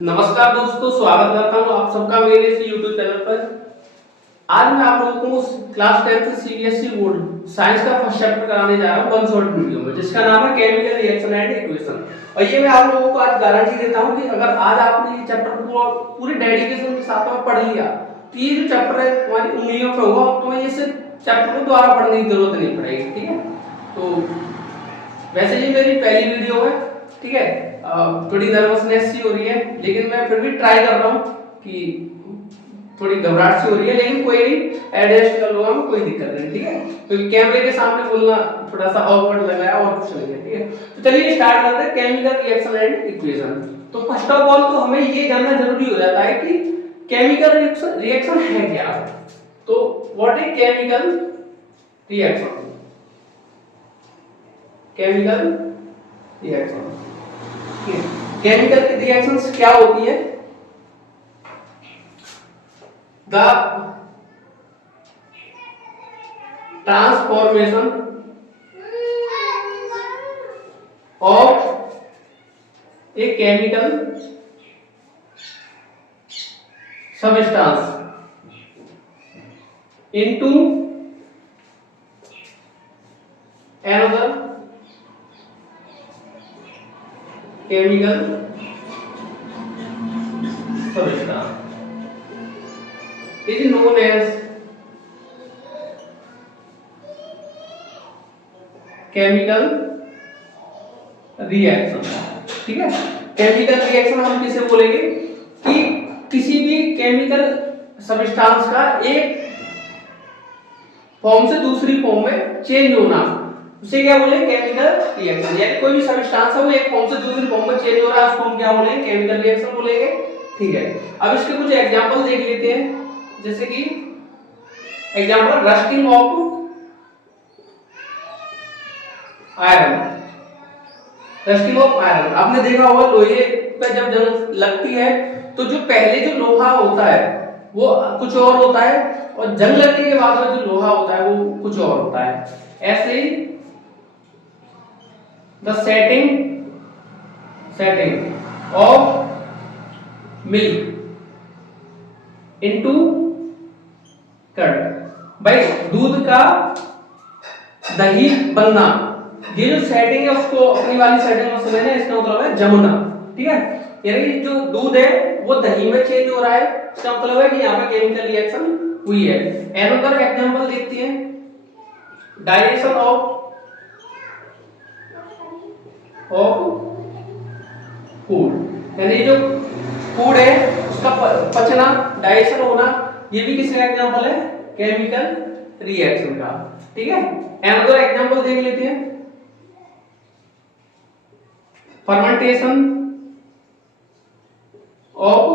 नमस्कार दोस्तों, स्वागत करता हूँ आप सबका मेरे इस YouTube चैनल पर। आज मैं आप लोगों को class 10th CBSE board science का फर्स्ट चैप्टर कराने जा रहा हूँ वन शॉट वीडियो में, जिसका नाम है केमिकल रिएक्शन एंड इक्वेशन। और ये मैं आप लोगों को आज गारंटी देता हूँ कि अगर आज आपने ये चैप्टर को पूरी डेडिकेशन के साथ में पढ़ लिया तो ये जो चैप्टर है तुम्हारी उंगलियों पे होगा, तो ये चैप्टर को दोबारा पढ़ने की जरूरत नहीं पड़ेगी। ठीक है, तो वैसे ये मेरी पहली वीडियो है, ठीक है। थोड़ी नर्वसनेस सी हो रही है, लेकिन मैं फिर भी ट्राई कर रहा हूँ कि थोड़ी घबराहट सी हो रही है, लेकिन कोई नहीं, एडजस्ट कर लूंगा मैं, कोई दिक्कत नहीं। ठीक है, क्योंकि कैमरे के सामने बोलना थोड़ा सा ऑकवर्ड लग रहा है और कुछ नहीं है। ठीक है, तो चलिए स्टार्ट करते हैं केमिकल रिएक्शन एंड इक्वेशन। तो फर्स्ट ऑफ ऑल तो हमें ये जानना जरूरी हो जाता है कि केमिकल रिएक्शन है क्या। तो what is chemical reaction? Chemical reaction, chemical reactions क्या होती है? The transformation of a chemical substance into another chemical substance is known as chemical reaction। ठीक है, केमिकल रिएक्शन हम किसे बोलेंगे कि किसी भी केमिकल सबस्टांस का एक फॉर्म से दूसरी फॉर्म में चेंज होना, उसे क्या बोलेंगे? Chemical reaction. यानी कोई भी सब्सटेंस है वो एक फॉर्म से दूसरी फॉर्म में चेंज हो रहा है, उसको हम क्या बोलेंगे? केमिकल रिएक्शन बोलेंगे। ठीक है, अब इसके कुछ एग्जांपल देख लेते हैं, जैसे कि example rusting of iron. Rusting of iron आपने देखा होगा, लोहे पे जब जंग लगती है तो जो पहले जो लोहा होता है वो कुछ और होता है, और जंग लगने के बाद में जो लोहा होता है वो कुछ और होता है। ऐसे ही the setting of milk into curd। भाई दूध का दही बनना, ये जो सेटिंग है उसको अपनी वाली सेटिंग में समझना, इसका मतलब है जमना। ठीक है, यानी जो दूध है वो दही में चेंज हो रहा है, इसका मतलब है कि यहाँ पे केमिकल रिएक्शन हुई है। अनदर एग्जांपल देखते हैं, डाइजेशन ऑफ फूड। यानी जो फूड है उसका पचना, डाइजेशन होना, ये भी किसका एग्जांपल है? केमिकल रिएक्शन का। ठीक है, अनदर एग्जांपल देख लेते हैं, फर्मेंटेशन ऑफ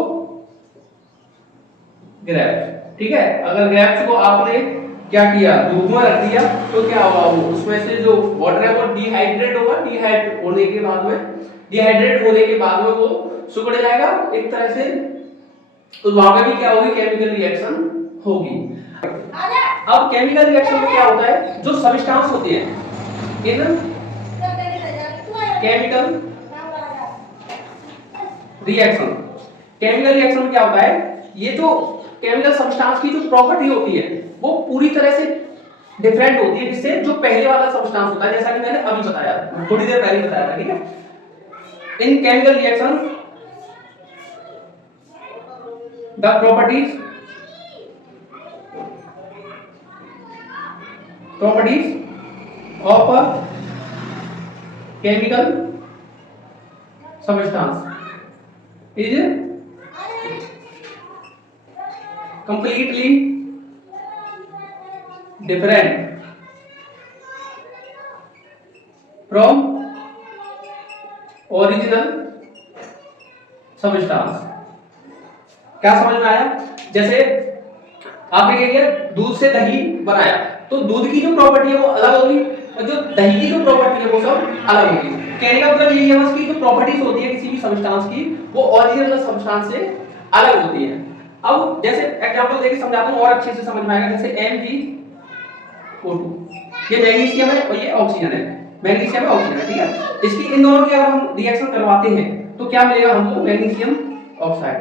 ग्रेप्स। ठीक है, अगर ग्रेप्स को आपने क्या किया, दूध में रख दिया तो क्या होगा? वो उसमें से जो वाटर है वो डिहाइड्रेट होगा, डिहाइड्रेट होने के बाद में वो सुखड़ जाएगा एक तरह से, तो वहां पे भी क्या होगी? केमिकल रिएक्शन होगी। अब केमिकल रिएक्शन में क्या होता है? जो सब्सटेंस होते हैं इन केमिकल रिएक्शन में क्या होता है? ये जो केमिकल सब्सटेंस की जो प्रॉपर्टी होती है वो पूरी तरह से डिफरेंट होती है जिससे जो पहले वाला सब्सटेंस होता है, जैसा कि मैंने अभी बताया, थोड़ी देर पहले बताया था। ठीक है, इन chemical reaction the properties of a chemical substance is completely different from original substance। क्या समझ में आया? जैसे आपने क्या किया, दूध से दही बनाया, तो दूध की जो प्रॉपर्टी है वो अलग होगी और जो दही की जो प्रॉपर्टी है वो सब अलग होगी। कहने का मतलब यही है बस कि जो प्रॉपर्टीज होती है किसी भी सब्सटेंस की वो ओरिजिनल सब्सटेंस से अलग होती है। अब जैसे एग्जांपल देके समझाता हूं और अच्छे से समझ में आएगा। जैसे MgO2, ये मैग्नीशियम है और ये ऑक्सीजन है, मैग्नीशियम है ऑक्सीजन है, ठीक है। इसकी इन दोनों की अगर हम रिएक्शन करवाते हैं तो क्या मिलेगा हमको? Magnesium oxide.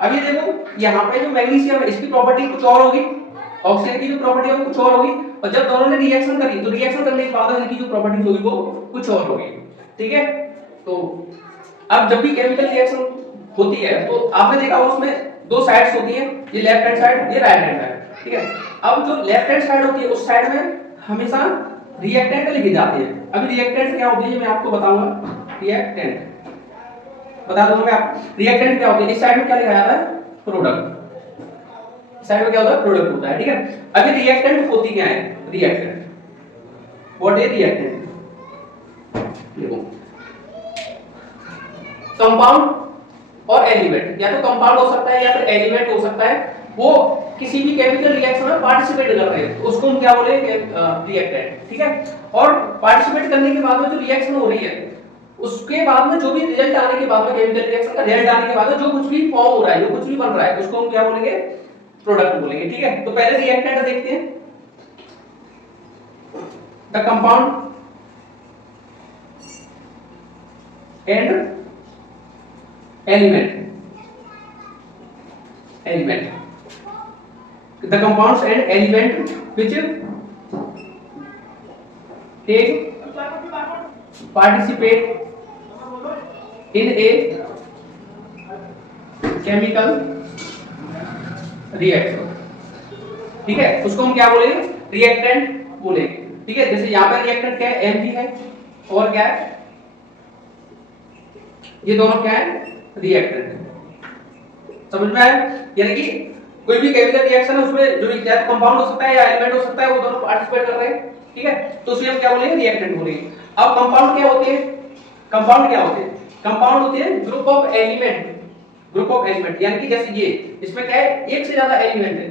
अब ये देखो यहाँ पे जो मैग्नीशियम है इसकी प्रॉपर्टी कुछ और होगी, ऑक्सीजन की जो प्रॉपर्टी है वो कुछ और होगी, और जब दोनों ने रिएक्शन करी तो रिएक्शन करने के बाद इनकी जो प्रॉपर्टीज होगी वो कुछ और होगी। ठीक है, तो अब जब भी केमिकल रिएक्शन होती है तो आपने देखा उसमें दो साइड्स होती हैं, ये लेफ्ट हैंड साइड, ये राइट हैंड साइड। ठीक है, अब जो लेफ्ट हैंड साइड होती है उस साइड में हमेशा रिएक्टेंट लिखे जाते हैं। अभी रिएक्टेंट क्या होती है मैं आपको बताऊंगा। रिएक्टेंट बता दूं मैं आपको, रिएक्टेंट क्या होती है, इस साइड में क्या लिखा जाता है, प्रोडक्ट, साइड में क्या होता है, प्रोडक्ट होता है। ठीक है, अभी रिएक्टेंट होती क्या है, रिएक्टेंट, व्हाट इज रिएक्टेंट, देखो कंपाउंड और एलिमेंट, या तो कंपाउंड हो सकता है या फिर एलिमेंट हो सकता है, वो किसी भी केमिकल रिएक्शन में पार्टिसिपेट कर रहे हैं तो उसको हम क्या बोले, रिएक्टेंट। ठीक है, और पार्टिसिपेट करने के बाद में जो रिएक्शन हो रही है उसके बाद में जो भी रिजल्ट आने के बाद में, केमिकल रिएक्शन का रिजल्ट आने के बाद में जो कुछ भी फॉर्म हो रहा है, जो कुछ भी बन रहा है, उसको हम क्या बोलेंगे, प्रोडक्ट बोलेंगे। ठीक है, तो पहले रिएक्टेंट देखते हैं, the compound and element, the compounds and element which take participate in a chemical reaction। ठीक है, उसको हम क्या बोलेंगे, रिएक्टेंट बोलेंगे। ठीक है, जैसे यहाँ पर रिएक्टेंट क्या है, Mg है, और क्या है, ये दोनों क्या है, रिएक्टेंट। समझ में आया, यानी कि कोई भी केमिकल रिएक्शन है उसमें जो भी क्या कंपाउंड हो सकता है या एलिमेंट हो सकता है, वो दोनों पार्टिसिपेट कर रहे हैं। ठीक है, तो उसमें हम क्या बोलेंगे, रिएक्टेंट बोलेंगे। अब कंपाउंड क्या होते हैं, कंपाउंड क्या होते हैं, कंपाउंड होते हैं group of element, group of element, यानी कि जैसे ये इसमें क्या है, एक से ज्यादा एलिमेंट है,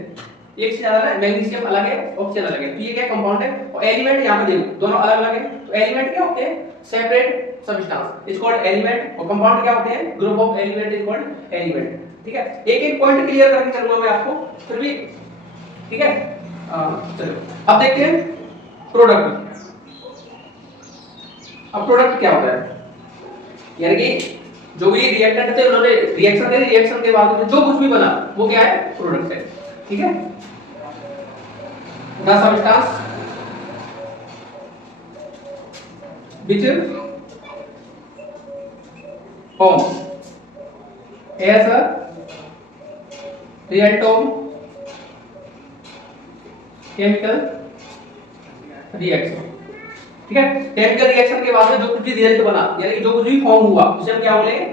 एक से ज्यादा है, मैग्नीशियम अलग है, ऑक्सीजन अलग है, तो ये क्या कंपाउंड है, और एलिमेंट यहां पे देखो दोनों अलग अलग है, तो एलिमेंट क्या होते हैं, separate substance is called element, और कंपाउंड क्या होते हैं, group of element is called element. ठीक है, एक एक पॉइंट क्लियर करके चलूंगा मैं आपको फिर भी। ठीक है, चलो अब देखते हैं प्रोडक्ट। अब प्रोडक्ट क्या होता है, यानी कि जो भी रिएक्टेंट थे उन्होंने रिएक्शन करे, रिएक्शन के बाद जो कुछ भी बना वो क्या है, प्रोडक्ट है। ठीक है, the substance which form as a reaction chemical reaction. ठीक है, केमिकल रिएक्शन के बाद में जो कुछ भी रिजल्ट बना, यानी कि जो कुछ भी फॉर्म हुआ उसे हम क्या बोलेंगे,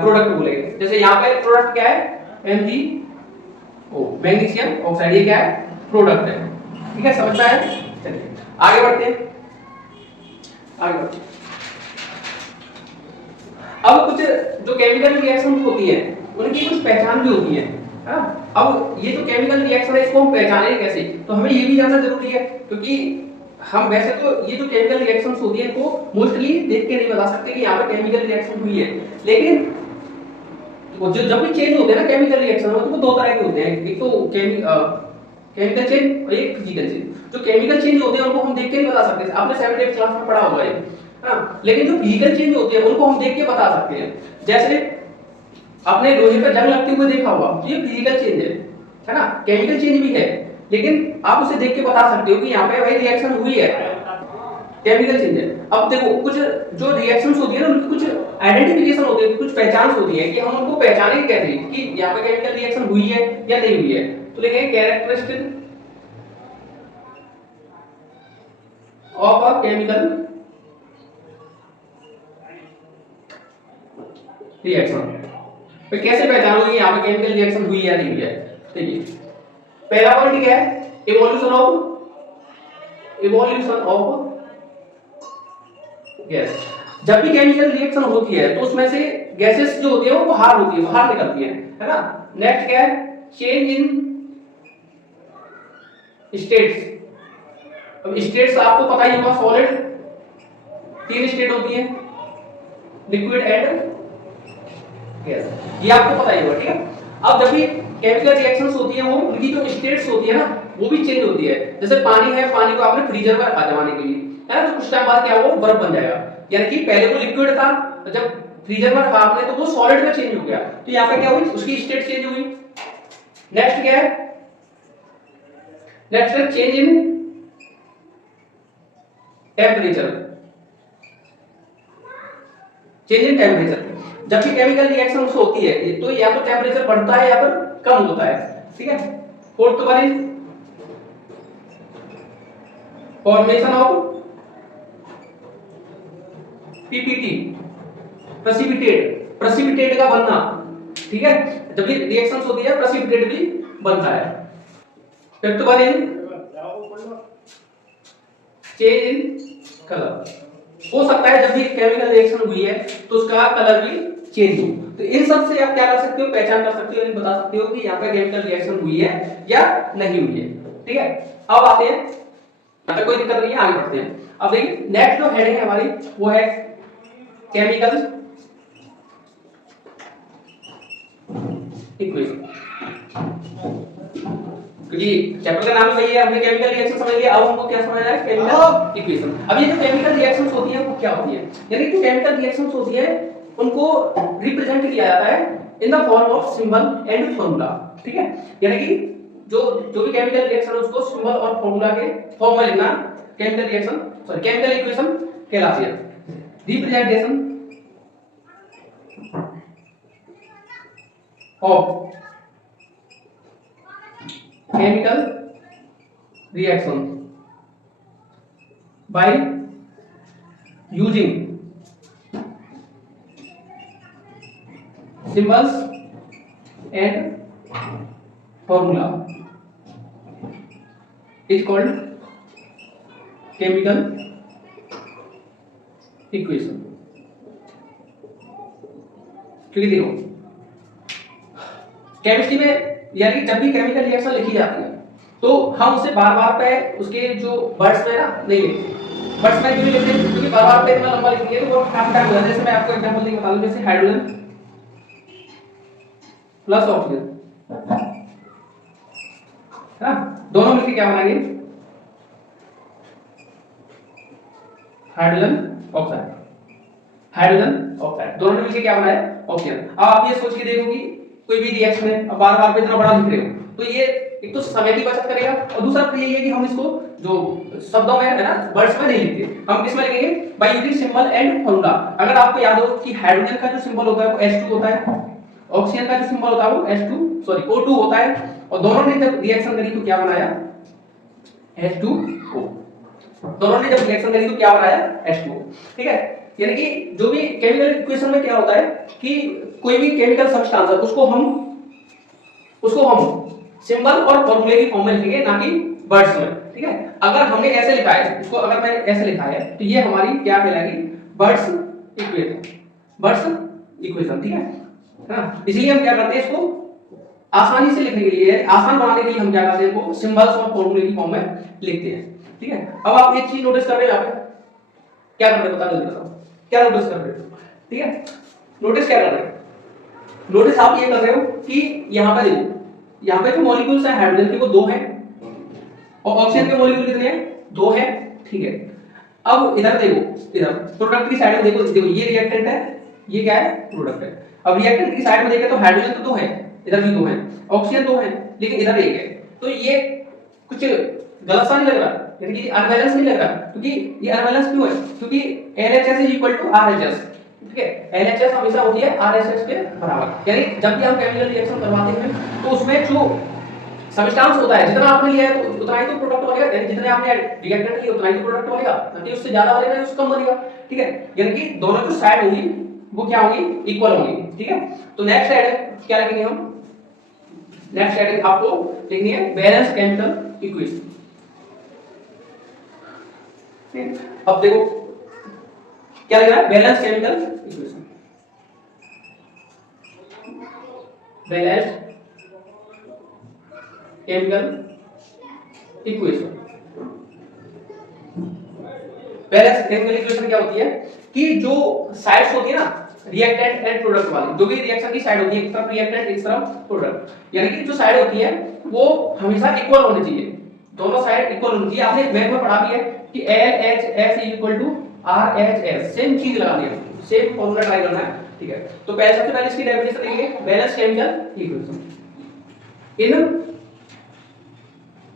प्रोडक्ट बोलेंगे। जैसे यहाँ पे प्रोडक्ट क्या है, MgO, मैग्नीशियम ऑक्साइड, ये क्या है, प्रोडक्ट है। ठीक है, समझ में आया, चलिए आगे बढ़ते हैं, आगे बढ़ते हैं। अब कुछ जो केमिकल रिएक्शन होती है उनकी कुछ पहचान भी होती है। अब ये जो केमिकल रिएक्शन है इसको हम पहचानें कैसे, तो हमें ये भी जानना जरूरी है, क्योंकि हम वैसे तो ये जो केमिकल रिएक्शंस होती है इनको मोस्टली देख के नहीं बता सकते कि यहाँ पे केमिकल रिएक्शन हुई है, लेकिन वो जो जब भी चेंज होते हैं ना केमिकल रिएक्शन में, तो वो दो तरह के होते हैं, एक तो केमिकल चेंज और एक फिजिकल चेंज। जो केमिकल चेंज होते हैं उनको हम देख के नहीं बता सकते, आपने 7th 8th क्लास में पढ़ा होगा ये, लेकिन जो फिजिकल चेंज होते हैं उनको हम देख के बता सकते हैं। जैसे आपने लोहे पर जंग लगते हुए देखा होगा, तो ये फिजिकल चेंज है ना, केमिकल चेंज भी है, लेकिन आप उसे देख के बता सकते हो कि यहाँ पे भाई रिएक्शन हुई है, केमिकल चेंज है। अब देखो कुछ जो रिएक्शंस होती है ना उनकी कुछ आइडेंटिफिकेशन होती है, कुछ पहचान होती है कि हम उनको पहचानेंगे कैसे कि यहाँ पे केमिकल रिएक्शन हुई है या नहीं हुई है। तो लिखेंगे characteristic of a chemical reaction. तो कैसे पहचानोगे यहाँ पे केमिकल रिएक्शन हुई है या नहीं हुई है। देखिए पहला पॉइंट क्या है, इवोल्यूशन ऑफ गैस। जब भी केमिकल रिएक्शन होती है तो उसमें से गैसेस जो होती है वो बाहर होती है, बाहर निकलती है ना। नेक्स्ट क्या है, चेंज इन स्टेट्स। अब स्टेट्स आपको पता ही होगा, सॉलिड 3 स्टेट होती है, लिक्विड एंड गैस, ये आपको पता ही होगा। ठीक है, अब जब भी केमिकल रिएक्शंस होती है वो उनकी जो स्टेट्स होती है ना वो भी चेंज होती है। जैसे पानी है, पानी को आपने फ्रीजर में रखा जमाने के लिए, है ना, तो कुछ टाइम बाद क्या वो बर्फ बन जाएगा, यानी कि पहले वो लिक्विड था, जब फ्रीजर में रखा आपने तो वो सॉलिड में चेंज हो गया, तो यहाँ पे क्या हुई, उसकी स्टेट चेंज हुई। नेक्स्ट क्या है, नेक्स्ट है change in temperature. Change in temperature, जब भी केमिकल रिएक्शन होती है तो या तो टेम्परेचर बढ़ता है या फिर कम होता है, ठीक है। Fourth one is formation of PPT, precipitate, precipitate का बनना, ठीक है। जब भी रिएक्शंस होती है प्रेसिपिटेट भी बनता है। Fifth one is change in colour, हो सकता है जब भी केमिकल रिएक्शन हुई है तो उसका कलर भी चेंज हो। तो इन सब से आप क्या कर सकते हो, पहचान कर सकते हो, यानी बता सकते हो कि यहाँ पे केमिकल रिएक्शन हुई है या नहीं हुई है, ठीक है। अब आते हैं, यहाँ पे कोई दिक्कत नहीं है, आगे बढ़ते हैं। अब देखिए नेक्स्ट जो हेडिंग है हमारी वो है केमिकल इक्वेशन, क्योंकि चैप्टर का नाम वही है, हमने केमिकल रिएक्शन समझ लिया, अब हमको क्या समझना है, केमिकल इक्वेशन। अब ये जो केमिकल रिएक्शंस होती है वो क्या होती है, यानी कि केमिकल रिएक्शंस होती है उनको रिप्रेजेंट किया जाता है in the form of symbol and formula, ठीक है। यानी कि जो भी केमिकल रिएक्शन है उसको सिंबल और फार्मूला के फॉर्म में लिखना chemical reaction, sorry chemical equation कहलाती है। Representation of chemical reaction by using symbols and formula is called chemical equation। क्योंकि देखो केमिस्ट्री में यानी जब भी केमिकल रिएक्शन लिखी जाती है तो हम उसे बार-बार पे उसके जो वर्ड्स में ना नहीं लिखते। वर्ड्स में क्यों नहीं लिखते, क्योंकि बार-बार पे इतना लंबा लिखेंगे तो वो काफी टाइम लगेगा। जैसे मैं आपको एग्जांपल देके बता दूं, जैसे हाइड्रोजन प्लस ऑक्सीजन, हां दोनों मिलकर क्या बनाएंगे, हाइड्रोजन ऑक्साइड, हाइड्रोजन ऑक्साइड दोनों ने मिलकर क्या बनाया, ऑक्सीजन। अब आप ये सोच के देखो कि कोई भी रिएक्शन है अब बार-बार पे इतना बड़ा लिख रहे हो तो ये एक तो समय की बचत करेगा और दूसरा फिर ये है कि हम इसको जो शब्दों में है ना वर्ड्स में नहीं लिखते, हम किस में लिखेंगे, by using symbol and formula. अगर आपको याद हो कि हाइड्रोजन का जो सिंबल होता है वो H2 होता है, ऑक्सीजन का जो सिंबल होता है वो O2 होता है, और दोनों ने जब रिएक्शन करी तो क्या बनाया, H2O। दोनों ने जब रिएक्शन करी तो क्या बनाया, H2O, ठीक है। यानी कि जो भी केमिकल इक्वेशन में क्या होता है कि कोई भी केमिकल सब्सटेंस है उसको हम सिंबल और फॉर्मूले की फॉर्म में लिखेंगे, ना कि वर्ड्स में, ठीक है। अगर हमने ऐसे लिखा है इसको, अगर मैंने ऐसे लिखा है तो ये हमारी क्या कहलाएगी, वर्ड्स इक्वेशन, ठीक है ना। इसलिए हम क्या करते हैं, इसको आसानी से लिखने के लिए, आसान बनाने के लिए हम क्या करते हैं, वो सिंबल्स और फॉर्मूले की फॉर्म में लिखते हैं, ठीक है। अब आप एक चीज नोटिस कर रहे हैं, यहाँ पे क्या कर रहे हैं, बता दो क्या नोटिस कर रहे हो, ठीक है। नोटिस क्या कर रहे हो, नोटिस आप ये कर रहे हो कि यहाँ पे देखो, यहाँ पे जो मॉलिक्यूल्स है हाइड्रोजन के वो 2 हैं और ऑक्सीजन के मॉलिक्यूल कितने हैं, 2 हैं, ठीक है। अब इधर देखो, इधर प्रोडक्ट की साइड में देखो, ये रिएक्टेंट है, ये क्या है, प्रोडक्ट है। अब रिएक्टेंट की साइड में देखें तो हाइड्रोजन तो 2 है, इधर भी 2 है, ऑक्सीजन 2 है, लेकिन इधर 1 है। तो ये कुछ गलत सा नहीं लग रहा, यानी कि अनबैलेंस नहीं लग रहा, क्योंकि ये अनबैलेंस क्यों है, क्योंकि LHS = RHS, ठीक है। LHS हमेशा होती है RHS के बराबर। यानी जब भी हम केमिकल रिएक्शन करवाते हैं तो उसमें जो सब्सटेंस होता है, जितना आपने लिया है तो उतना ही तो प्रोडक्ट बनेगा, यानी जितने आपने रिएक्टेंट लिए उतना ही तो प्रोडक्ट बनेगा, ना कि उससे ज्यादा बनेगा या उससे कम बनेगा, ठीक है। यानी कि दोनों जो साइड होंगी वो क्या होंगी, इक्वल होंगी, ठीक है। तो नेक्स्ट साइड क्या लिखेंगे हम, नेक्स्ट साइड आपको लिखनी है बैलेंस केमिकल इक्वेशन। अब देखो क्या लिखना है, balance chemical equation, balance chemical equation. Balance chemical equation क्या होती है कि जो साइड्स होती है ना रिएक्टेंट एंड प्रोडक्ट वाली, जो भी रिएक्शन की साइड होती है, एक तरफ रिएक्टेंट एक तरफ प्रोडक्ट, यानी कि जो साइड होती है वो हमेशा इक्वल होनी चाहिए, दोनों साइड इक्वल होनी चाहिए। आपने मैथ में पढ़ा भी है कि LHS = RHS, सेम चीज लगानी है, सेम फॉर्मूला ट्राई करना है। ठीक है, तो पहले सबसे पहले इसकी डेफिनेशन देखेंगे, balance chemical equation in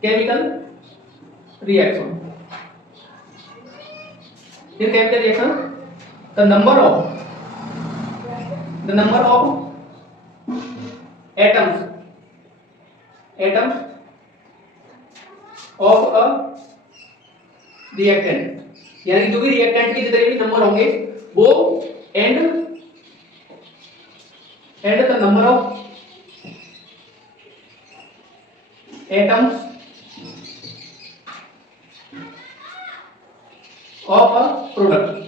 chemical reaction. In chemical reaction the number of atoms of a reactant, यानी कि जो भी रिएक्टेंट के जितने भी नंबर होंगे वो and the number of atoms of a product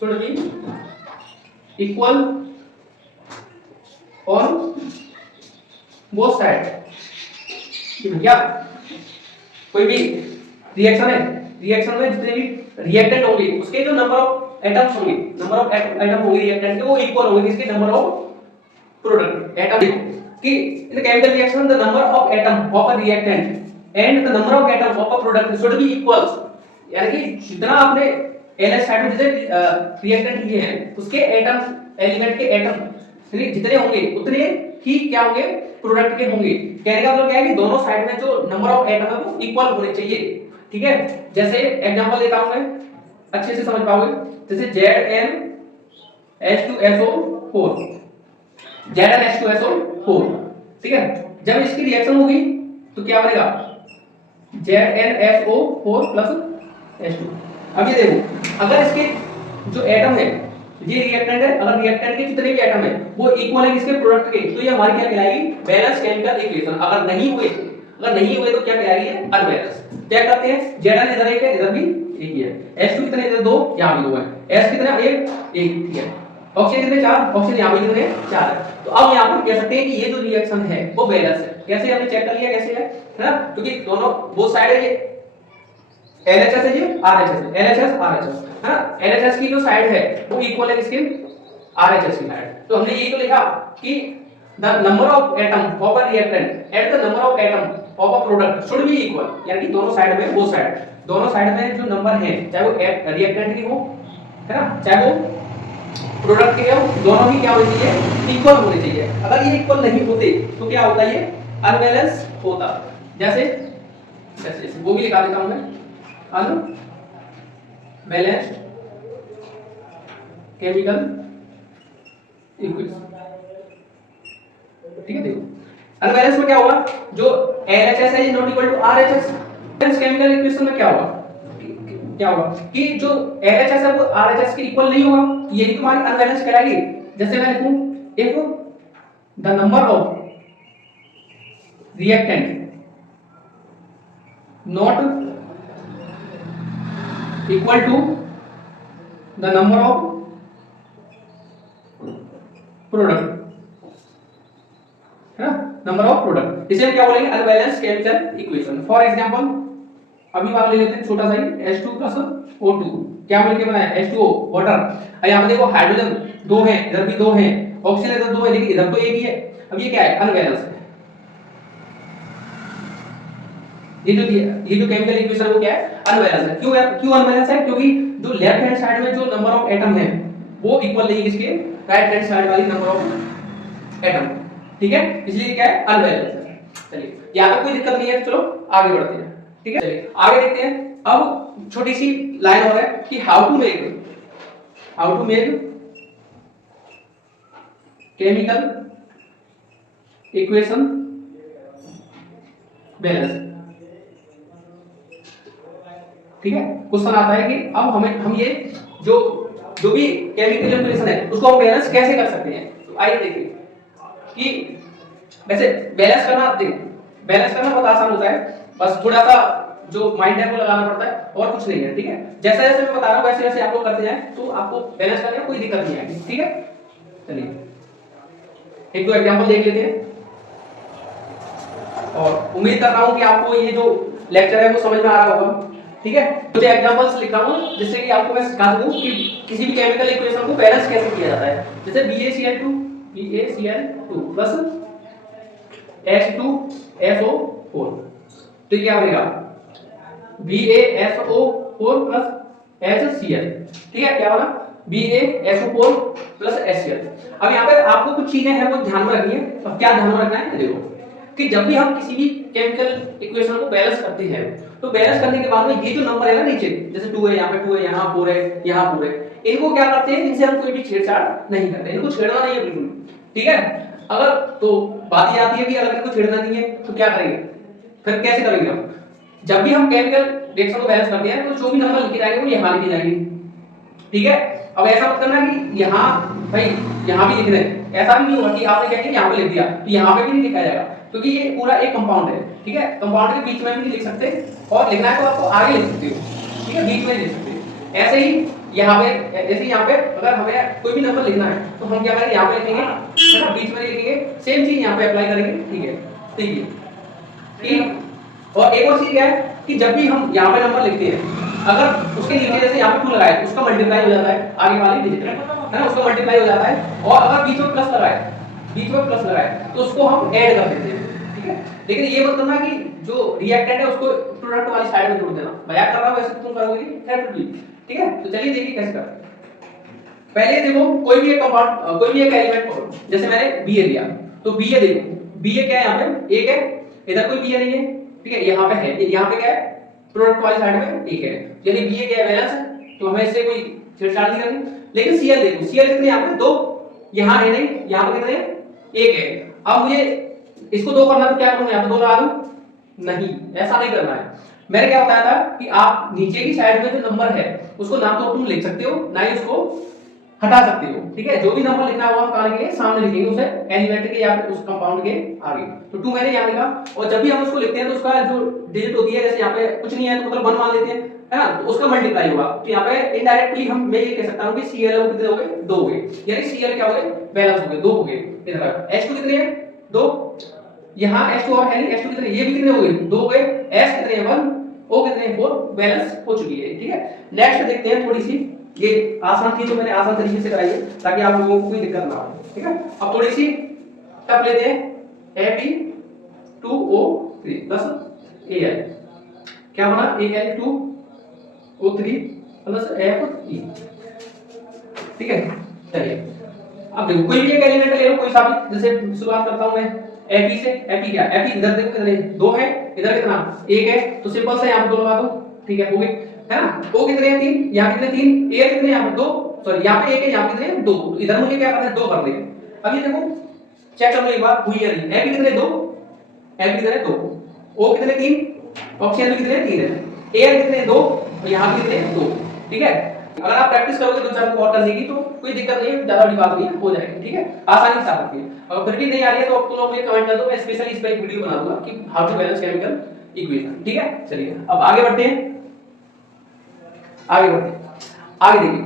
should be equal on both sides। भैया कोई भी रिएक्शन है, रिएक्शन में जितने भी रिएक्टेंट होंगे उसके जो नंबर ऑफ एटम्स होंगे, नंबर ऑफ एटम होंगे रिएक्टेंट के, वो इक्वल होंगे किसके, नंबर ऑफ प्रोडक्ट एटम कि इन chemical reaction the number of atom of a reactant and the number of atom of a product should be equal, यानी कि जितना आपने एलएच साइड में जितने रिएक्टेंट लिए हैं उसके एटम एलिमेंट के एटम जितने होंगे उतने ही क्या होंगे, प्रोडक्ट के होंगे। कहने का मतलब क्या है कि दोनों साइड में जो नंबर ऑफ एटम है वो इक्वल होने चाहिए, ठीक है। जैसे एग्जांपल देता हूं मैं, अच्छे से समझ पाओगे, जैसे ZnH2SO4 ZnH2SO4, ठीक है, जब इसकी रिएक्शन होगी तो क्या बनेगा, ZnSO4 प्लस H2। अब ये देखो, अगर इसके जो एटम है, ये रिएक्टेंट है, अगर रिएक्टेंट के जितने भी एटम है वो इक्वल है इसके प्रोडक्ट के, तो ये हमारी क्या कहलाएगी, बैलेंस केमिकल इक्वेशन। अगर नहीं हुए तो क्या कहलाएगी, अनबैलेंस। क्या करते हैं, Zn इधर एक है, इधर भी एक ही है, H2 कितने, इधर दो, यहां भी दो है, S कितना, एक, ठीक है, ऑक्सीजन कितने, चार, ऑक्सीजन यहां भी कितने, चार है। तो अब यहां पर कह सकते हैं कि ये जो रिएक्शन है वो बैलेंस है। कैसे, हमने चेक कर लिया कैसे है ना, क्योंकि दोनों वो साइड है, ये LHS है, ये RHS है, LHS RHS है ना, LHS की जो साइड है वो इक्वल है किसके, RHS की साइड। तो हमने यही तो लिखा कि the number of atom of a reactant at the number of atom of a product should be equal, यानी कि दोनों साइड में, वो साइड दोनों साइड में जो नंबर है, चाहे वो रिएक्टेंट की हो है ना, चाहे वो प्रोडक्ट के हो, दोनों ही क्या होने चाहिए, इक्वल होने चाहिए। अगर ये इक्वल नहीं होते तो क्या होता है, ये अनबैलेंस होता। जैसे जैसे वो भी लिखा देता हूं मैं, अनबैलेंस्ड केमिकल इक्वेशन, ठीक है। देखो अनबैलेंस में क्या होगा, जो LHS है ये not equal to RHS, balance chemical equation में क्या होगा कि जो LHS है वो RHS के इक्वल नहीं होगा, यही तुम्हारी अनबैलेंस कहलाएगी। जैसे मैं लिखूं, if the number of reactant not equal to the number of product, है ना, नंबर ऑफ प्रोडक्ट, इसे हम क्या बोलेंगे, unbalanced chemical equation. For example अभी बात ले लेते हैं छोटा सा ही, H2 प्लस O2 क्या मिलके बना है, H2O वाटर। यहां पे देखो हाइड्रोजन दो हैं, इधर भी दो हैं, ऑक्सीजन इधर दो है, लेकिन इधर तो एक ही है। अब ये क्या है, अनबैलेंस है। ये जो केमिकल इक्वेशन है वो क्या है, अनबैलेंस है। क्यों अनबैलेंस है, क्योंकि जो लेफ्ट हैंड साइड में जो नंबर ऑफ एटम है वो इक्वल नहीं किसके, राइट हैंड साइड वाली नंबर ऑफ एटम, ठीक है, इसलिए क्या है, अनबैलेंस है। चलिए यहां तक कोई दिक्कत नहीं है, चलो आगे बढ़ते हैं, ठीक है। चलिए आगे देखते हैं। अब छोटी सी लाइन और है कि how to make chemical equation balance, ठीक है। क्वेश्चन आता है कि अब हम ये जो भी केमिकल इक्वेशन है उसको हम बैलेंस कैसे कर सकते हैं। तो आइए देखें कि वैसे बैलेंस करना बहुत आसान होता है, बस थोड़ा सा जो माइंड है वो लगाना पड़ता है, और कुछ नहीं है, ठीक है। जैसे जैसे मैं बता रहा हूं वैसे वैसे आप लोग करते जाएं तो आपको बैलेंस करने में कोई दिक्कत नहीं आएगी, ठीक है। चलिए एक दो एग्जांपल देख लेते हैं, और उम्मीद कर रहा हूं कि आपको ये जो लेक्चर है वो समझ में आ रहा होगा, ठीक है। कुछ एग्जांपल्स लिख रहा हूं जिससे कि आपको मैं सिखा दूं कि किसी भी केमिकल इक्वेशन को बैलेंस कैसे किया जाता है। जैसे BaCl2 प्लस H2SO4, तो क्या बनेगा, BaSO4 प्लस HCl, ठीक है, क्या बना BaSO4 प्लस HCl। अब यहाँ पे आपको कुछ चीजें हैं वो ध्यान में रखनी है। अब क्या ध्यान में रखना है, देखो कि जब भी हम किसी भी केमिकल इक्वेशन को बैलेंस करते हैं तो बैलेंस करने के बाद में ये जो नंबर है ना नीचे, जैसे 2 है, यहाँ पे 2 है, यहाँ 4 है, यहाँ 4 है, इनको क्या करते हैं, इनसे हम कोई भी छेड़छाड़ नहीं करते, इनको छेड़ना नहीं है बिल्कुल, ठीक है। अगर तो बात ये आती है कि अगर इनको छेड़ना नहीं है तो क्या करेंगे, फिर कैसे करेंगे हम, जब भी हम केमिकल रिएक्शन को बैलेंस करते हैं तो जो भी नंबर लिखे जाएंगे वो यहाँ लिखे जाएंगे, ठीक है। अब ऐसा मत करना कि यहाँ भाई यहाँ भी लिख रहे हैं, ऐसा भी नहीं होगा कि आपने क्या किया यहाँ पे लिख दिया तो यहाँ पे भी नहीं लिखा जाएगा, क्योंकि ये पूरा एक कंपाउंड है, ठीक है। कंपाउंड के बीच में भी नहीं लिख सकते, और लिखना है तो आपको आगे लिख सकते हो, ठीक है, बीच में नहीं लिख सकते। ऐसे ही यहाँ पे, जैसे यहाँ पे अगर हमें कोई भी नंबर लिखना है तो हम क्या करेंगे, यहाँ पे लिखेंगे, है ना, बीच में लिखेंगे, सेम चीज यहाँ पे अप्लाई करेंगे, ठीक है, ठीक है, ठीक। और एक और चीज क्या है कि जब भी हम यहाँ पे नंबर लिखते हैं, अगर उसके नीचे जैसे यहाँ पे 2 लगाए तो उसका मल्टीप्लाई हो जाता है आगे वाली डिजिट, है ना, उसका मल्टीप्लाई हो जाता है, और अगर बीच में प्लस लगाए, बीच में प्लस लगाए तो उसको हम ऐड कर देते हैं, ठीक है। लेकिन ये मत करना कि जो रिएक्टेंट है उसको प्रोडक्ट वाली साइड में जोड़ देना, मजाक कर रहा हूं, वैसे तुम करोगे थेरेपी, ठीक है। तो चलिए देखिए कैसे करते हैं। पहले देखो कोई भी एक कंपाउंड, कोई भी एक एलिमेंट, जैसे मैंने Ba लिया तो Ba देखो, Ba क्या है, यहाँ पे एक है, इधर कोई Ba नहीं है, ठीक है, यहाँ पे है, यहाँ पे क्या है, प्रोडक्ट वाली साइड में एक है, यानी Ba क्या है, बैलेंस है, तो हमें इससे कोई छेड़छाड़ नहीं करनी। लेकिन Cl देखो, Cl कितने यहाँ पे 2, यहाँ है नहीं, यहाँ पे कितने हैं, एक है। अब मुझे इसको 2 करना है तो क्या करूंगा, यहाँ पे 2 लगा दूं, नहीं, ऐसा नहीं करना है। मैंने क्या बताया था कि आप नीचे की साइड में जो नंबर है उसको ना तो तुम लिख सकते हो ना ही उसको हटा सकते हो, ठीक है। जो भी नंबर लिखना होगा हम कहां लिखेंगे, सामने लिखेंगे, उसे एलिमेंट के या फिर उस कंपाउंड के आगे। तो 2 मैंने यहाँ लिखा, और जब भी हम उसको लिखते हैं तो उसका जो डिजिट होती है, जैसे यहाँ पे कुछ नहीं है तो मतलब 1 मान लेते हैं, है ना, तो उसका मल्टीप्लाई होगा, तो यहाँ पे इनडायरेक्टली हम मैं ये कह सकता हूं कि Cl वो कितने हो गए, 2 हो गए, यानी Cl क्या हो गए, बैलेंस हो गए, 2 हो गए। इधर H2 कितने हैं, 2, यहाँ H2 और है नहीं, H2 कितने, ये भी कितने हो गए, 2 हो गए, S कितने हैं, 1, O कितने हैं, 4, बैलेंस हो चुकी है, ठीक है। नेक्स्ट देखते हैं, थोड़ी सी ये आसान थी तो मैंने आसान तरीके से कराई है ताकि आप लोगों को कोई दिक्कत ना हो, ठीक है। अब थोड़ी सी टफ लेते हैं, Fe2O3 प्लस Al, क्या बना, Al2O3 प्लस Fe, ठीक है। चलिए अब देखो कोई भी एक एलिमेंट ले लो, कोई सा भी, जैसे शुरुआत करता हूं मैं Fe से। Fe क्या, Fe इधर देखो कितने, 2 है, इधर कितना, 1 है, तो सिंपल सा यहां पे 2 लगा दो, ठीक है, हो गई, है ना। O कितने हैं, 3, यहाँ कितने, 3, Al कितने यहाँ पे 2, सॉरी यहाँ पे 1 है, यहाँ पे कितने 2, तो इधर मुझे क्या करना है, 2 कर दें। अब ये देखो चेक कर लो एक बार, हुई है नहीं, Fe कितने 2, Fe कितने 2, O कितने 3, ऑप्शन में कितने 3 है, Al कितने 2, और यहाँ कितने 2, ठीक है। अगर आप प्रैक्टिस करोगे 2-4 को और करने की तो कोई दिक्कत नहीं है, ज्यादा बड़ी बात नहीं है, हो जाएगी, ठीक है, आसानी से आ सकती है। अगर फिर भी नहीं आ रही है तो तुम लोग मुझे कमेंट कर दो, मैं स्पेशली इस पे एक वीडियो बना दूंगा कि how to balance chemical equation, ठीक है। चलिए अब आगे बढ़ते हैं, आगे बढ़ते हैं, आगे देखिए,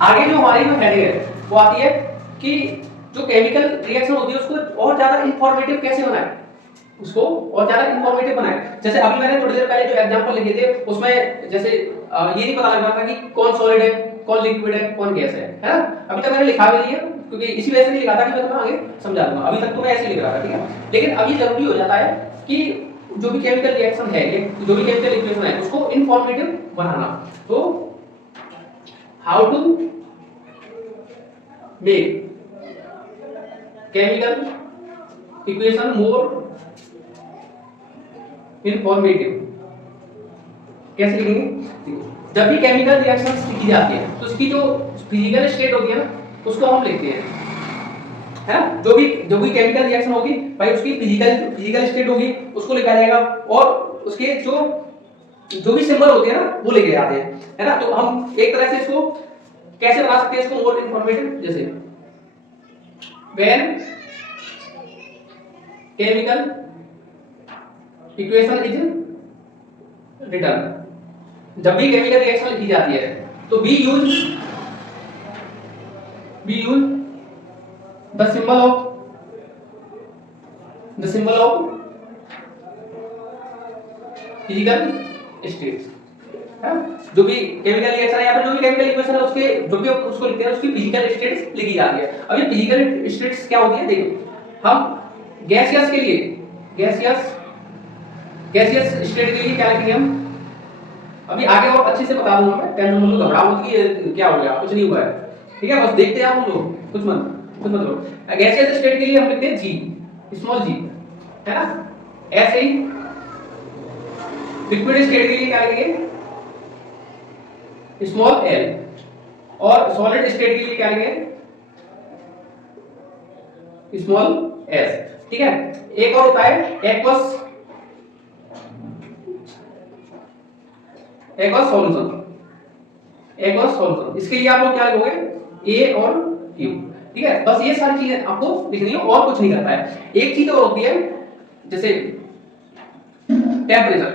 आगे जो हमारी जो हेडिंग है वो आती है कि जो केमिकल रिएक्शन होती है उसको और ज्यादा इंफॉर्मेटिव कैसे बनाएं, उसको और ज्यादा इंफॉर्मेटिव बनाएं। जैसे अभी मैंने थोड़ी देर पहले जो एग्जांपल लिखे थे उसमें जैसे ये नहीं पता लग रहा था कि कौन सॉलिड है, कौन लिक्विड है, कौन गैस है ना। अभी तक मैंने लिखा भी नहीं है क्योंकि इसी वजह से नहीं लिखा था कि मैं तुम्हें आगे समझा दूंगा, अभी तक तो मैं ऐसे ही लिख रहा था, ठीक है। लेकिन अब ये जरूरी हो जाता है कि जो भी केमिकल रिएक्शन है, ये जो भी केमिकल इक्वेशन है उसको इंफॉर्मेटिव बनाना। तो how to make chemical equation more informative, कैसे लिखेंगे, जब भी केमिकल रिएक्शंस लिखी जाती है तो उसकी जो फिजिकल स्टेट होती है ना उसको हम लिखते हैं, है ना। जो भी केमिकल रिएक्शन होगी भाई उसकी फिजिकल स्टेट होगी उसको लिखा जाएगा, और उसके जो भी सिंबल होते हैं ना वो लिखे जाते हैं, है ना। तो हम एक तरह से इसको कैसे बना सकते हैं, इसको मोर इंफॉर्मेटिव, जैसे when chemical equation is return, जब भी केमिकल रिएक्शन लिखी जाती है तो B use the symbol of physical states, जो भी केमिकल रिएक्शन है या फिर जो भी केमिकल इक्वेशन है उसके जो भी उसको लिखते हैं उसकी फिजिकल स्टेट्स लिखी जाती है। अब ये फिजिकल स्टेट्स क्या होती है, देखो हम गैसियस के लिए गैसियस स्टेट के लिए क्या लिखेंगे, हम अभी आगे और अच्छे से बता दूंगा मैं, टेंशन मत लो, घबराओ मत कि ये क्या हो गया, कुछ नहीं हुआ है, ठीक है। बस देखते हैं आप लोग, कुछ मत करो। गैसियस स्टेट के लिए हम लिखते हैं जी, स्मॉल जी, है ना। ऐसे ही लिक्विड स्टेट के लिए क्या लिखेंगे, स्मॉल एल, और सॉलिड स्टेट के लिए क्या लिखेंगे, स्मॉल एस, ठीक है। एक और होता है एक्वस सॉल्यूशन, इसके लिए आप लोग क्या लिखोगे, ए और क्यू, ठीक है। बस ये सारी चीजें आपको लिखनी है और कुछ नहीं करता है। एक चीज और होती है जैसे टेम्परेचर,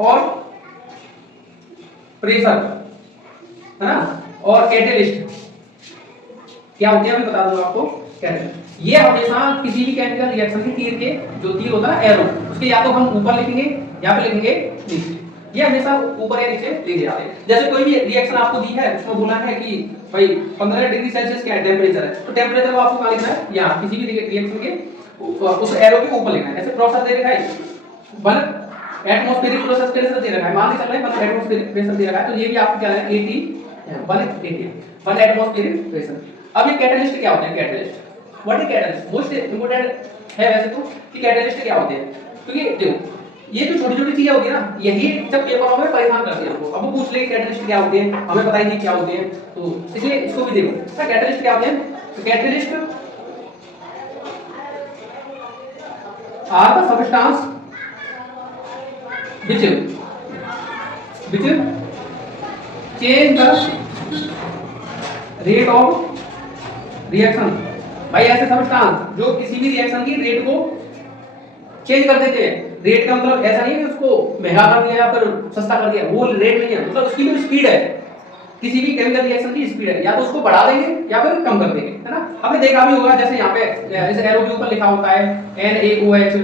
और प्रेशर, है ना, और कैटलिस्ट क्या होते हैं मैं बता दूंगा आपको। कैटलिस्ट ये हमेशा किसी भी केमिकल रिएक्शन के तीर के जो तीर होता है एरो, उसके या तो हम ऊपर लिखेंगे या फिर लिखेंगे नीचे, ये हमेशा ऊपर या नीचे लिखे जाते हैं। जैसे कोई भी रिएक्शन आपको दी है, उसमें बोला है कि भाई 15 डिग्री सेल्सियस क्या है टेम्परेचर है, तो टेम्परेचर को आपको कहां लिखना है, यहाँ किसी भी रिएक्शन के उस एरो के ऊपर लिखना है। ऐसे प्रोसेस दे रखा है 1 एटमॉस्फेरिक प्रेशर दे रखा है, मान के चल रहे हैं 1 एटमॉस्फेरिक प्रेशर दे रखा है, तो ये भी आपको क्या है 80 1 एटमॉस्फेरिक प्रेशर। अब ये कैटलिस्ट क्या होते हैं, catalyst what is catalyst, most important है वैसे तो कि कैटलिस्ट क्या होते हैं, क्योंकि देखो ये जो छोटी छोटी चीजें होती है ना, यही जब पेपर में परेशान करती है हमको। अब वो पूछ ले कैटलिस्ट क्या होते हैं, हमें पता ही नहीं क्या होते हैं, तो इसलिए इसको भी देखो क्या कैटलिस्ट क्या होते हैं। तो catalyst are the substance which change the rate of reaction। भाई ऐसे सबस्टेंस जो किसी भी रिएक्शन की रेट को चेंज कर देते हैं। रेट का मतलब ऐसा नहीं है कि उसको महंगा कर दिया या फिर सस्ता कर दिया, वो रेट नहीं है, मतलब उसकी जो स्पीड है, किसी भी केमिकल रिएक्शन की स्पीड है, या तो उसको बढ़ा देंगे या फिर कम कर देंगे, है ना। आपने देखा भी होगा जैसे यहाँ पे इस एरो के ऊपर लिखा होता है NaOH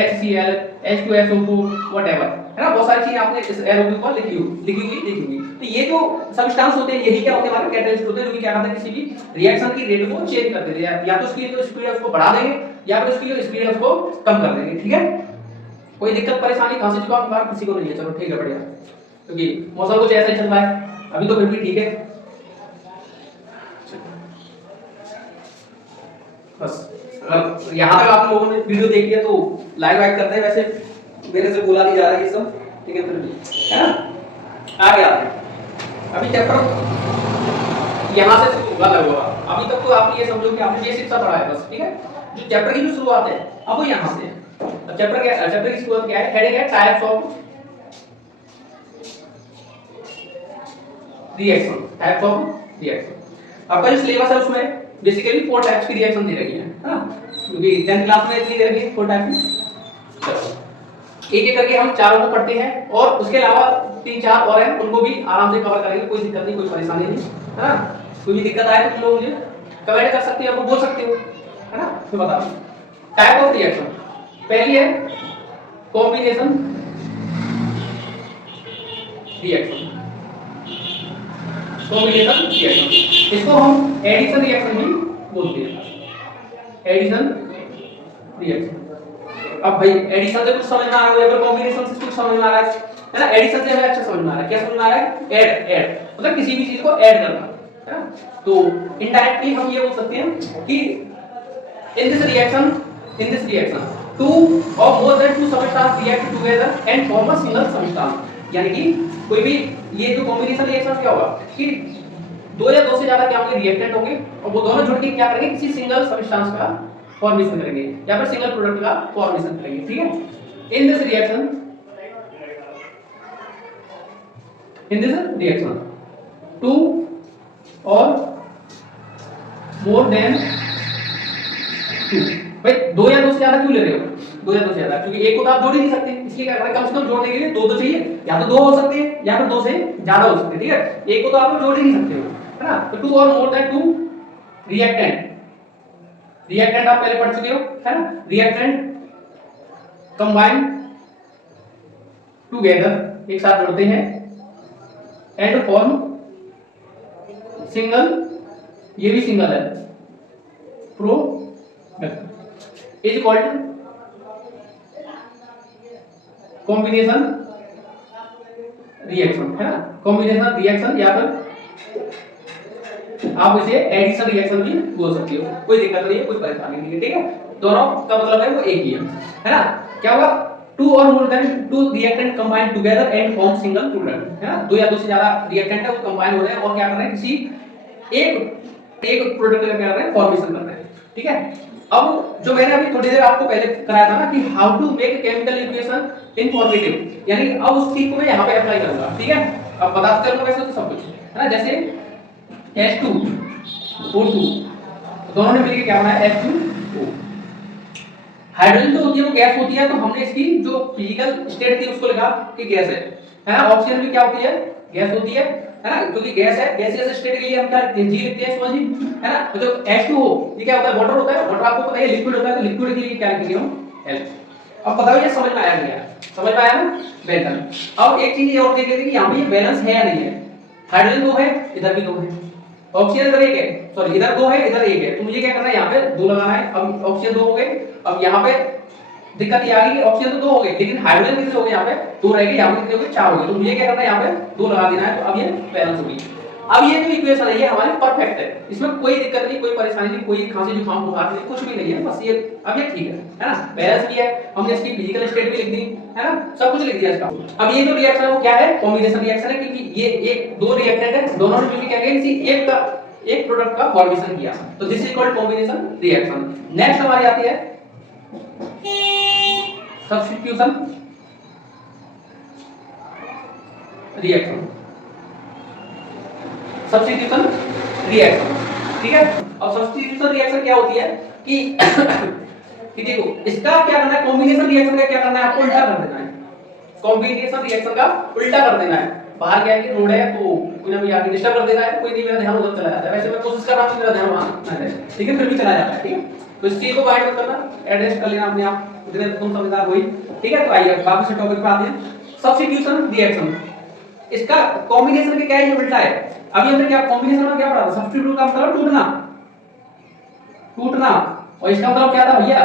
HCl H2SO4 व्हाटएवर, है ना। बहुत सारी चीजें आपने इस एरो के ऊपर लिखी हुई देखी होगी। तो ये जो सब्सटेंस होते हैं यही क्या होते हैं, हमारे कैटलिस्ट होते हैं, जो कि क्या करते हैं किसी भी रिएक्शन की रेट को चेंज कर देते हैं, या तो उसकी जो स्पीड है उसको बढ़ा देंगे या फिर उसकी जो स्पीड है उसको कम कर देंगे, ठीक है। कोई दिक्कत परेशानी खांसी जुकाम बुखार किसी को नहीं है, चलो ठीक है बढ़िया, क्योंकि मौसम कुछ ऐसा ही चल रहा है अभी, तो फिर भी ठीक है। बस अगर यहाँ तक आप लोगों ने वीडियो देखी है तो लाइक करते हैं, वैसे मेरे से बोला नहीं जा रहा है ये सब, ठीक है, फिर भी है ना। आगे आते हैं, अभी चैप्टर यहाँ से शुरू होगा लगभग। अभी तक तो आप ये समझो कि आपने बेसिक सा पढ़ा है बस, ठीक है। जो चैप्टर की जो शुरुआत है अब वो यहाँ से है। अब चैप्टर की शुरुआत क्या है, हेडिंग है टाइप्स ऑफ रिएक्शन। आपका जो सिलेबस है उसमें बेसिकली 4 टाइप्स की रिएक्शन दी रही है ना, क्योंकि 10th क्लास में इतनी दे रखी है 4 टाइप की। चलो एक एक करके हम चारों को पढ़ते हैं, और उसके अलावा 3-4 और हैं, उनको भी आराम से कवर करेंगे, कोई दिक्कत नहीं, कोई परेशानी नहीं, है ना। कोई भी दिक्कत आए तो तुम लोग मुझे कमेंट कर सकते हो, आप बोल सकते हो, है ना। तो बताओ टाइप ऑफ रिएक्शन। पहली है कॉम्बिनेशन रिएक्शन, इसको हम एडिशन रिएक्शन भी बोलते हैं, एडिशन रिएक्शन। अब भाई एडिशन से कुछ समझ में आ रहा है, या फिर कॉम्बिनेशन से कुछ समझ में आ रहा है ना। एडिशन से हमें अच्छा समझ में आ रहा है, क्या समझ में आ रहा है, ऐड मतलब किसी भी चीज को ऐड करना, है ना। तो इनडायरेक्टली हम ये बोल सकते हैं कि इन दिस रिएक्शन टू और more then 2 substance react together and form a single substance. यानी कि कोई भी ये जो कॉम्बिनेशन रिएक्शन क्या होगा कि 2 या 2 से ज्यादा क्या होंगे, रिएक्टेंट होंगे, और वो दोनों जुड़ के क्या करेंगे, किसी सिंगल सबस्टेंस का फॉर्मेशन करेंगे या फिर सिंगल प्रोडक्ट का फॉर्मेशन करेंगे, ठीक है। इन दिस रिएक्शन 2 और मोर देन 2। भाई 2 या 2 से ज्यादा क्यों ले रहे हो, 2 या 2 से ज्यादा, क्योंकि एक को तो आप जोड़ ही नहीं सकते, इसलिए क्या करें, कम से कम जोड़ने के लिए 2 तो चाहिए, या तो 2 हो सकते हैं या फिर 2 से ज्यादा हो सकते हैं, ठीक है। एक को तो आप जोड़ ही नहीं सकते हो, है ना। तो 2 और मोर देन 2 रिएक्टेंट आप पहले पढ़ चुके हो, है ना। रिएक्टेंट कंबाइन टुगेदर, एक साथ जुड़ते हैं, एंड फॉर्म सिंगल, ये भी सिंगल है, product is called combination reaction, है ना, कॉम्बिनेशन रिएक्शन या फिर आप इसे एडिशन रिएक्शन भी बोल सकते हो, कोई दिक्कत नहीं है, कोई परेशानी नहीं है, ठीक है। दोनों का मतलब है वो एक ही है ना। क्या होगा, टू और more than two reactant combine together and form single product, है ना, दो या दो से ज्यादा रिएक्टेंट है वो कंबाइन हो रहे हैं और क्या कर रहे हैं, किसी एक प्रोडक्ट का क्या कर रहे हैं, फॉर्मेशन कर रहे हैं, ठीक है। अब जो मैंने अभी थोड़ी देर आपको पहले कराया था ना कि how to make chemical equation informative, यानी अब उस चीज को मैं यहां पे अप्लाई करूंगा, ठीक है। अब बताते चलो वैसे तो सब कुछ, है ना, जैसे H2O2 दोनों ने मिलकर क्या बनाया, H2O। हाइड्रोजन तो होती है वो गैस होती है, तो हमने इसकी जो फिजिकल स्टेट थी उसको लिखा कि गैस है ना। ऑक्सीजन भी क्या होती है, गैस होती है ना, क्योंकि गैस है, गैसियस स्टेट के लिए हम क्या जी लिखते हैं, समझिए, है ना। तो जो H2O ये क्या होता है, वाटर होता है, वाटर आपको पता है लिक्विड होता है, तो लिक्विड के लिए क्या लिखेंगे हम, L। अब बताओ ये समझ में आया नहीं आया, समझ में आया ना, बेहतर। अब एक चीज ये और देख लेते हैं कि यहां पे ये बैलेंस है या नहीं है। हाइड्रोजन दो है, इधर भी दो है, ऑक्सीजन इधर एक है, सॉरी इधर दो है इधर एक है, तो मुझे क्या करना है, यहाँ पे दो लगाना है। अब ऑक्सीजन दो हो गए, अब यहाँ पे दिक्कत ये आ गई कि ऑक्सीजन तो दो हो गए, लेकिन हाइड्रोजन कितने हो गए, यहाँ पे दो रह गए, यहाँ पे कितने हो गए, चार हो गए, तो मुझे क्या करना है, यहाँ पे दो लगा देना है, तो अब ये बैलेंस होगी। अब ये जो इक्वेशन है ये हमारी परफेक्ट है, इसमें कोई दिक्कत नहीं, कोई परेशानी नहीं, कोई खांसी जुकाम बुखार नहीं, कुछ भी नहीं है, बस ये अब ये ठीक है ना, बैलेंस भी है, हमने इसकी फिजिकल स्टेट भी लिख दी, है ना, सब कुछ लिख दिया इसका। अब ये जो रिएक्शन है वो क्या है, कॉम्बिनेशन रिएक्शन है, क्योंकि ये एक दो रिएक्टेंट है, दोनों ने मिलकर क्या किया, किसी एक प्रोडक्ट का फॉर्मेशन किया, तो this is called combination reaction. Next हमारी आती है सब्स्टिट्यूशन रिएक्शन, सब्स्टिट्यूशन रिएक्शन, ठीक है। अब सब्स्टिट्यूशन रिएक्शन क्या होती है कि देखो इसका क्या करना है, कॉम्बिनेशन रिएक्शन का क्या करना है, आपको उल्टा कर देना है, कॉम्बिनेशन रिएक्शन का उल्टा कर देना है। बाहर क्या है कि रोड है तो कोई ना कोई आके डिस्टर्ब कर देता है, कोई नहीं, मेरा ध्यान उधर चला जाता है, वैसे मैं कोशिश कर रहा हूं मेरा ध्यान वहां ना रहे, लेकिन फिर भी चला जाता है, ठीक है। तो इस चीज को बाइट मत करना, एडजस्ट कर लेना अपने आप, इतने तुम समझदार हो ही, ठीक है। तो आइए वापस से टॉपिक पे आते हैं, सब्स्टिट्यूशन रिएक्शन। इसका कॉम्बिनेशन के क्या है, ये उल्टा है। अभी हमने क्या कॉम्बिनेशन में क्या पढ़ा था, सब्स्टिट्यूट का मतलब टूटना, टूटना, और इसका मतलब क्या था भैया,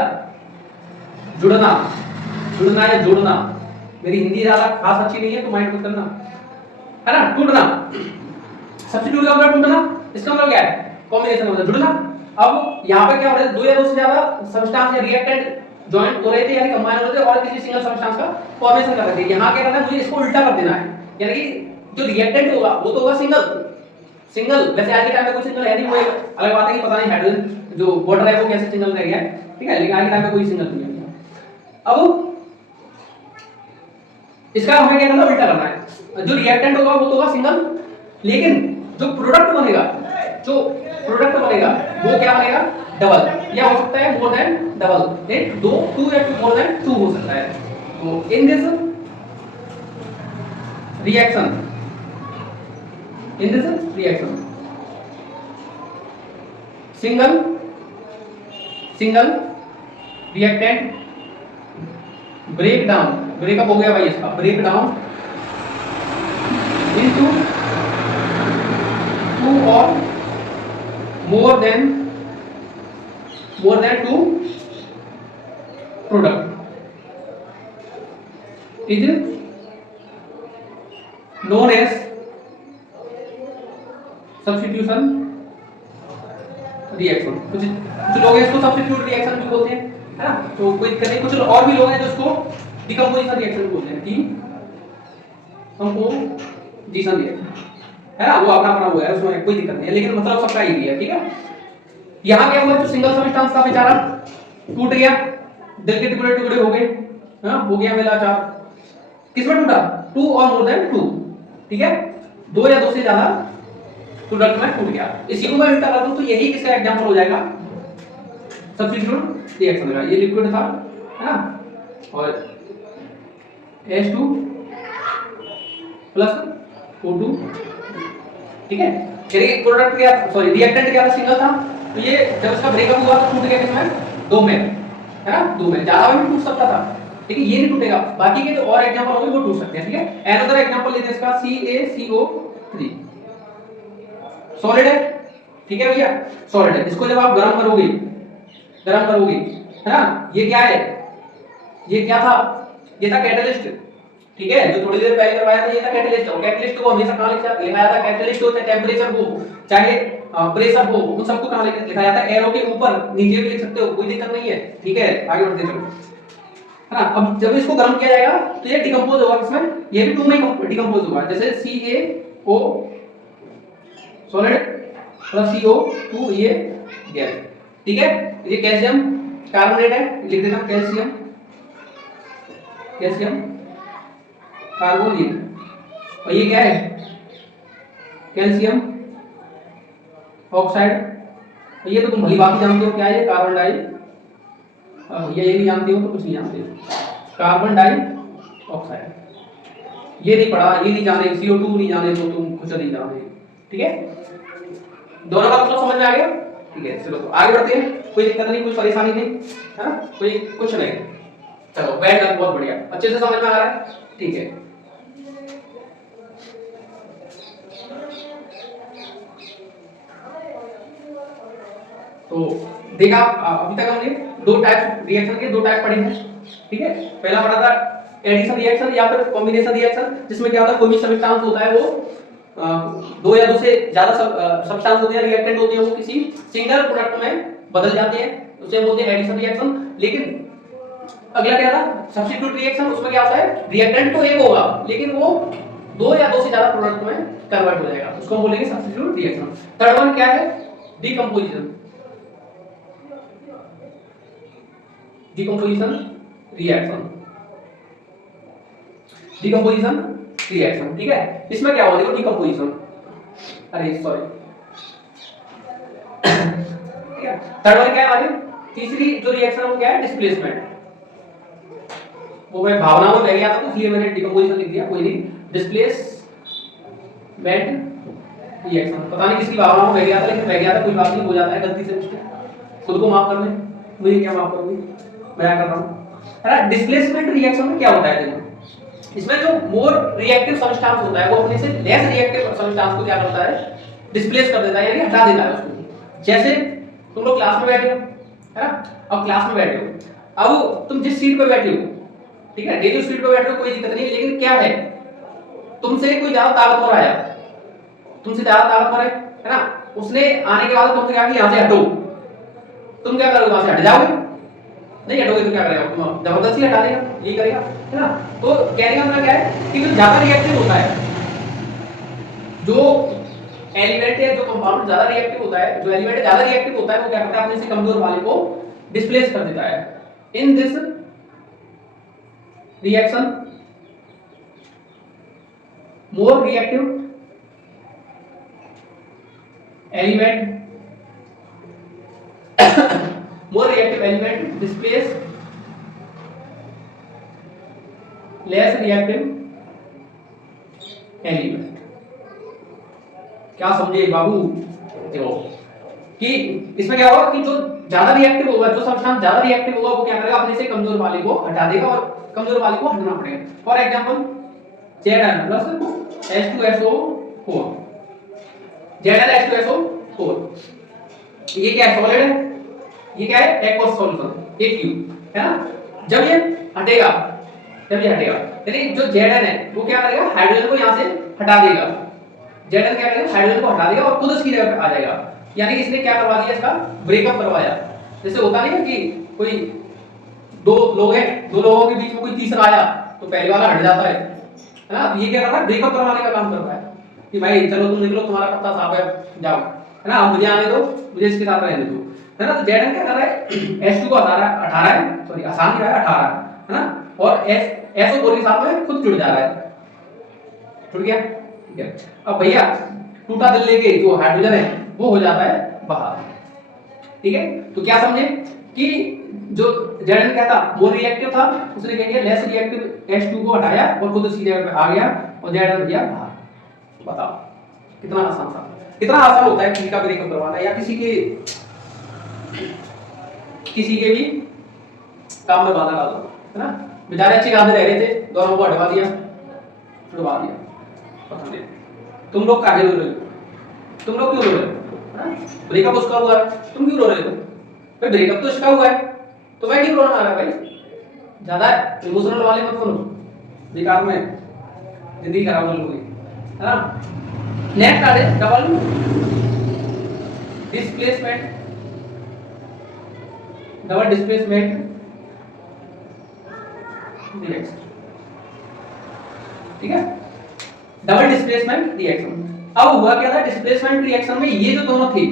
जुड़ना, जुड़ना या जोड़ना। मेरी हिंदी ज्यादा खास अच्छी नहीं है तो माइंड मत करना, है ना, टूटना, सब्स्टिट्यूट का मतलब टूटना, इसका मतलब क्या है, कॉम्बिनेशन मतलब जुड़ना। अब यहाँ पे क्या हो रहा है, दो या दो से ज्यादा सब्सटेंस या रिएक्टेंट जॉइंट हो रहे थे, यानी कंबाइन हो रहे थे और किसी सिंगल सब्सटेंस का फॉर्मेशन कर रहे थे। यहाँ क्या करना है, मुझे इसको उल्टा कर देना है, यानी कि जो रिएक्टेंट होगा वो तो होगा सिंगल, सिंगल, वैसे आज के टाइम में कोई सिंगल है नहीं, वो एक अलग बात है कि पता नहीं हाइड्रोजन जो वाटर है वो कैसे सिंगल रह गया है, ठीक है, लेकिन आज के टाइम में कोई सिंगल नहीं है। अब इसका हमें क्या करना है, उल्टा करना है, जो रिएक्टेंट होगा वो तो होगा सिंगल, लेकिन जो प्रोडक्ट बनेगा, जो प्रोडक्ट बनेगा वो क्या बनेगा, डबल, या हो सकता है मोर देन डबल, एक दो, टू या मोर देन टू हो सकता है। तो in this reaction, in this reaction single reactant break up हो गया भाई, इसका break down into two or more than two product is known as substitution reaction. कुछ लोग इसको सब्स्टिट्यूट रिएक्शन भी बोलते हैं, है ना, तो कोई दिक्कत नहीं। कुछ और भी लोग हैं जो इसको डिकम्पोजिशन रिएक्शन बोलते हैं, डिकम्पोजिशन रिएक्शन, है ना, वो अपना अपना वो है, उसमें कोई दिक्कत नहीं है, लेकिन मतलब सबका ही है, ठीक है। यहाँ क्या हुआ, जो सिंगल सब्सटेंस था बेचारा टूट गया, दिल के टुकड़े टुकड़े हो गए, हाँ, हो गया मेरा चार, किसमें टूटा, टू और मोर देन टू, ठीक है, दो या दो से ज्यादा प्रोडक्ट में टूट गया। इसी को मैं उल्टा कर दूं तो यही इसका एग्जांपल हो जाएगा सब्स्टिट्यूट रिएक्शन का। ये लिक्विड था, है ना, और H2 प्लस O2, ठीक है। चलिए प्रोडक्ट क्या, सॉरी रिएक्टेंट क्या था, सिंगल था, तो ये जब इसका ब्रेकअप हुआ तो टूट गया किसमें, दो में, है ना, दो में, ज्यादा में भी टूट सकता था, लेकिन ये नहीं टूटेगा। बाकी के जो और एग्जांपल होंगे वो टूट सकते हैं, ठीक है। अनदर एग्जांपल लेते हैं इसका CaCO3, सॉलिड है, ठीक है भैया, सॉलिड है। इसको जब आप गर्म करोगे, है ना, ये क्या है, ये क्या था, ये था कैटलिस्ट, ठीक है, जो थोड़ी देर पहले करवाया था ये था कैटलिस्ट। और कैटलिस्ट को हमेशा कहां लिखाया था, कैटलिस्ट हो चाहे टेंपरेचर हो चाहे प्रेशर हो, उन सबको कहां लिखा जाता है, एरो के ऊपर नीचे भी लिख सकते हो, कोई दिक्कत नहीं है। ठीक है, आगे बढ़ते चलो, है ना। अब जब इसको गर्म किया जाएगा तो ये डिकम्पोज होगा, किसमें, ये भी 2 में डिकम्पोज होगा। जैसे CaO सॉलिड प्लस CO2 ये गैस। ठीक है, ये कैल्शियम कार्बोनेट है, लिख देना कैल्शियम, कैल्शियम कार्बोनेट। और ये क्या है, कैल्शियम ऑक्साइड। और ये तो तुम भली बात जानते हो क्या है, ये कार्बन डाई, भैया ये नहीं जानते हो तो कुछ नहीं जानते हो, कार्बन डाई ऑक्साइड। ये नहीं पढ़ा, ये नहीं जाने, CO2 नहीं जाने तो तुम कुछ नहीं जाने। ठीक है, दोनों का मतलब समझ में आ गया। ठीक है, चलो तो आगे बढ़ते हैं, कोई दिक्कत नहीं, कोई परेशानी नहीं, है ना, कोई कुछ नहीं। चलो बैठ जाओ, बहुत बढ़िया, अच्छे से समझ में आ रहा है। ठीक है, तो देखा अभी तक हमने 2 टाइप रिएक्शन के 2 टाइप पढ़े हैं। ठीक है, पहला पढ़ा था एडिशन रिएक्शन या फिर कॉम्बिनेशन रिएक्शन, जिसमें क्या होता है, कोई भी सब्सटेंस होता है वो 2 या 2 से ज्यादा सब्सटेंस होते हैं, रिएक्टेंट होते हैं, वो किसी सिंगल प्रोडक्ट में बदल जाते हैं, उसे बोलते हैं एडिशन रिएक्शन। लेकिन अगला क्या था, सब्स्टिट्यूट रिएक्शन, उसमें क्या होता है, रिएक्टेंट तो एक होगा लेकिन वो 2 या 2 से ज्यादा प्रोडक्ट में कन्वर्ट हो जाएगा, उसको हम बोलेंगे सब्स्टिट्यूट रिएक्शन। थर्ड वन क्या है, decomposition, decomposition reaction, decomposition reaction. ठीक है, इसमें क्या होगा, देखो डीकंपोजिशन, अरे सॉरी, ठीक है। थर्ड वन क्या है हमारी, तीसरी जो रिएक्शन है वो क्या है, डिस्प्लेसमेंट। वो मैं भावनाओं में रह गया था तो इसलिए मैंने डीकंपोजिशन लिख दिया, कोई नहीं, डिस्प्लेसमेंट रिएक्शन। पता नहीं किसकी भावनाओं में रह गया था, लेकिन रह गया था, कोई बात नहीं, हो जाता है गलती से, मिस्टेक, खुद को माफ कर ले, मुझे क्या माफ करोगे, मैं कर रहा हूं, है ना। डिस्प्लेसमेंट रिएक्शन में क्या होता है, देखो इसमें जो मोर रिएक्टिव सब्सटेंस होता है वो अपने से लेस रिएक्टिव सब्सटेंस को क्या करता है, डिस्प्लेस कर देता है, यानी हटा देता है उसको। जैसे तुम लोग क्लास में बैठे हो, है ना, अब क्लास में बैठे हो, अब तुम जिस सीट पे बैठे हो, ठीक है, डेली सीट पे बैठे हो, कोई दिक्कत नहीं, लेकिन क्या है, तुमसे कोई ज्यादा ताकतवर आया, तुमसे ज्यादा ताकतवर है ना, उसने आने के बाद तुमसे कहा कि यहां से हटो, तुम क्या करोगे, वहां से हट जाओगे, नहीं हटोगे तो क्या करेगा, तुम जबरदस्ती हटा देगा, ये करेगा, है ना। तो कहने का मतलब क्या है कि जो ज्यादा रिएक्टिव होता है, जो एलिमेंट है, जो कंपाउंड ज्यादा रिएक्टिव होता है, जो एलिमेंट ज्यादा रिएक्टिव होता है, वो क्या करता है, अपने से कमजोर वाले को डिस्प्लेस कर देता है। In this reaction more reactive element more reactive element displace less reactive element। क्या समझे बाबू, देखो कि इसमें क्या होगा कि जो ज्यादा रिएक्टिव होगा, जो सब्सटेंस ज्यादा रिएक्टिव होगा, वो क्या करेगा, अपने से कमजोर वाले को हटा देगा और कमजोर वाले को हटाना पड़ेगा। For example Zn plus H2SO4, Zn H2SO4, ये क्या है, सॉलिड है, ये क्या है, एक्वस सॉल्यूशन, एक क्यूब, है ना। जब ये हटेगा, जब ये हटेगा, यानी जो Zn है वो क्या करेगा, हाइड्रोजन को यहां से हटा देगा, Zn क्या करेगा, हाइड्रोजन को हटा देगा और खुद उसकी जगह पे आ जाएगा, यानी कि इसने क्या करवा दिया, इसका ब्रेकअप करवाया। जैसे होता नहीं है कि कोई 2 लोग हैं, 2 लोगों के बीच में कोई तीसरा आया तो पहले वाला हट जाता है ना, तो ये क्या कर रहा है, ब्रेकअप करवाने का काम कर रहा है कि भाई चलो तुम निकलो, तुम्हारा पत्ता साफ है, जाओ, है ना, मुझे आने दो, मुझे इसके साथ रहने दो, है ना। तो Zn क्या कर रहा है, H2 को 18 है, सॉरी आसान ही है, 18 है ना, और SO4 के साथ में खुद जुड़ जा रहा है, जुड़ गया, ठीक है। अब भैया टूटा दिल लेके जो हाइड्रोजन है वो हो जाता है बाहर, ठीक है। तो क्या समझे कि जो Zn क्या था, मोर रिएक्टिव था, उसने क्या किया, लेस रिएक्टिव H2 को हटाया और खुद उसी जगह पे आ गया और Zn भैया बाहर। बताओ कितना आसान था, कितना आसान होता है किसी का ब्रेकअप करवाना या किसी के भी काम में बाधा डालना, है ना। बेचारे अच्छी काम में रह रहे थे, दोनों को हटवा दिया, छुड़वा दिया, पता नहीं तुम लोग काहे रो रहे हो, तुम लोग क्यों रो रहे हो, ब्रेकअप उसका हुआ है, तुम क्यों रो रहे हो भाई, ब्रेकअप तो इसका हुआ है तो मैं क्यों रोना आ रहा है भाई, ज्यादा इमोशनल वाले मत बनो, बेकार में जिंदगी खराब कर लोगे, है ना। नेक्स्ट आ रहे double displacement, double displacement reaction, ठीक है। डबल डिस्प्लेसमेंट रिएक्शन, अब हुआ क्या था डिस्प्लेसमेंट रिएक्शन में, ये जो दोनों थे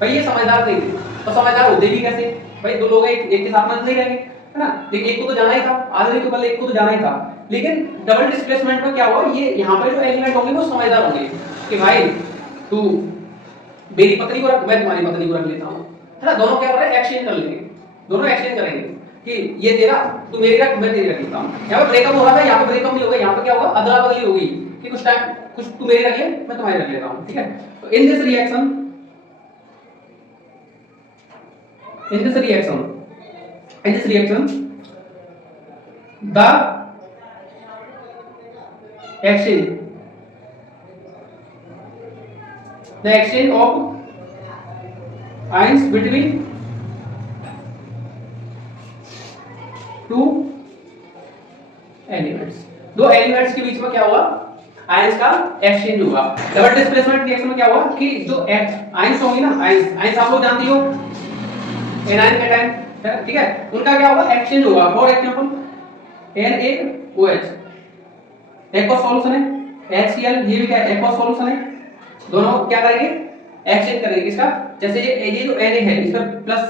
भाई ये समझदार नहीं थे, तो समझदार होते भी कैसे भाई, दो लोग एक के साथ में नहीं रहेंगे, है ना, लेकिन एक को तो जाना ही था, आधे तो पहले एक को तो जाना ही था। लेकिन डबल डिस्प्लेसमेंट में क्या हुआ, ये यहाँ पे जो एलिमेंट होंगे वो समझदार होंगे कि भाई तू मेरी पत्नी को रख, मैं तुम्हारी पत्नी को रख लेता हूँ, है ना। दोनों क्या कर रहे हैं, एक्सचेंज कर लेंगे, दोनों एक्सचेंज करेंगे कि ये तेरा तू मेरी रख, मैं तेरी रख लेता हूँ। यहाँ पे ब्रेकअप हो रहा था, यहाँ पे ब्रेकअप नहीं होगा, यहाँ पे क्या होगा, अदला बदली होगी कि कुछ टाइम कुछ तू मेरी रख ले, मैं तुम्हारी रख लेता हूँ, ठीक है। तो in this reaction the exchange of ions between two elements, दो एलिमेंट्स के बीच में क्या हुआ, आयंस का एक्सचेंज हुआ। डबल डिस्प्लेसमेंट रिएक्शन में क्या हुआ कि जो आयंस होंगे ना, आयंस आप लोग जानते हो एनायन कैटायन, ठीक है, उनका क्या होगा, एक्सचेंज होगा। For example NaOH aqueous solution है, HCl ये भी क्या है, एक्वस सॉल्यूशन है, दोनों क्या करेंगे, एक्सचेंज करेंगे इसका। जैसे ये जो Na है इस पर प्लस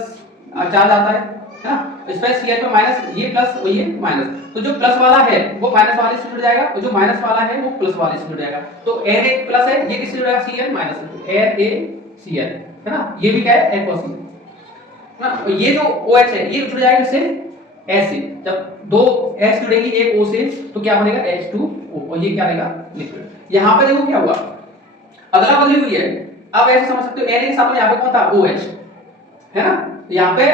चार्ज आता है ना, इस पर Cl पे माइनस, ये प्लस और ये माइनस, तो जो प्लस वाला है वो माइनस वाले से जुड़ जाएगा और जो माइनस वाला है वो प्लस वाले से जुड़ जाएगा। तो Na प्लस है, ये किससे जुड़ेगा, Cl माइनस NaCl, है ना, ये भी क्या है, एक्वस ना। ये जो OH है ये जुड़ जाएगा इससे S से, जब दो S जुड़ेंगी एक O से तो क्या बनेगा, H2O, और ये क्या बनेगा, लिक्विड। यहाँ पे देखो क्या हुआ, अदला बदली हुई है। अब ऐसे समझ सकते हो Na के साथ में यहाँ पे कौन था, OH, है ना, यहाँ पे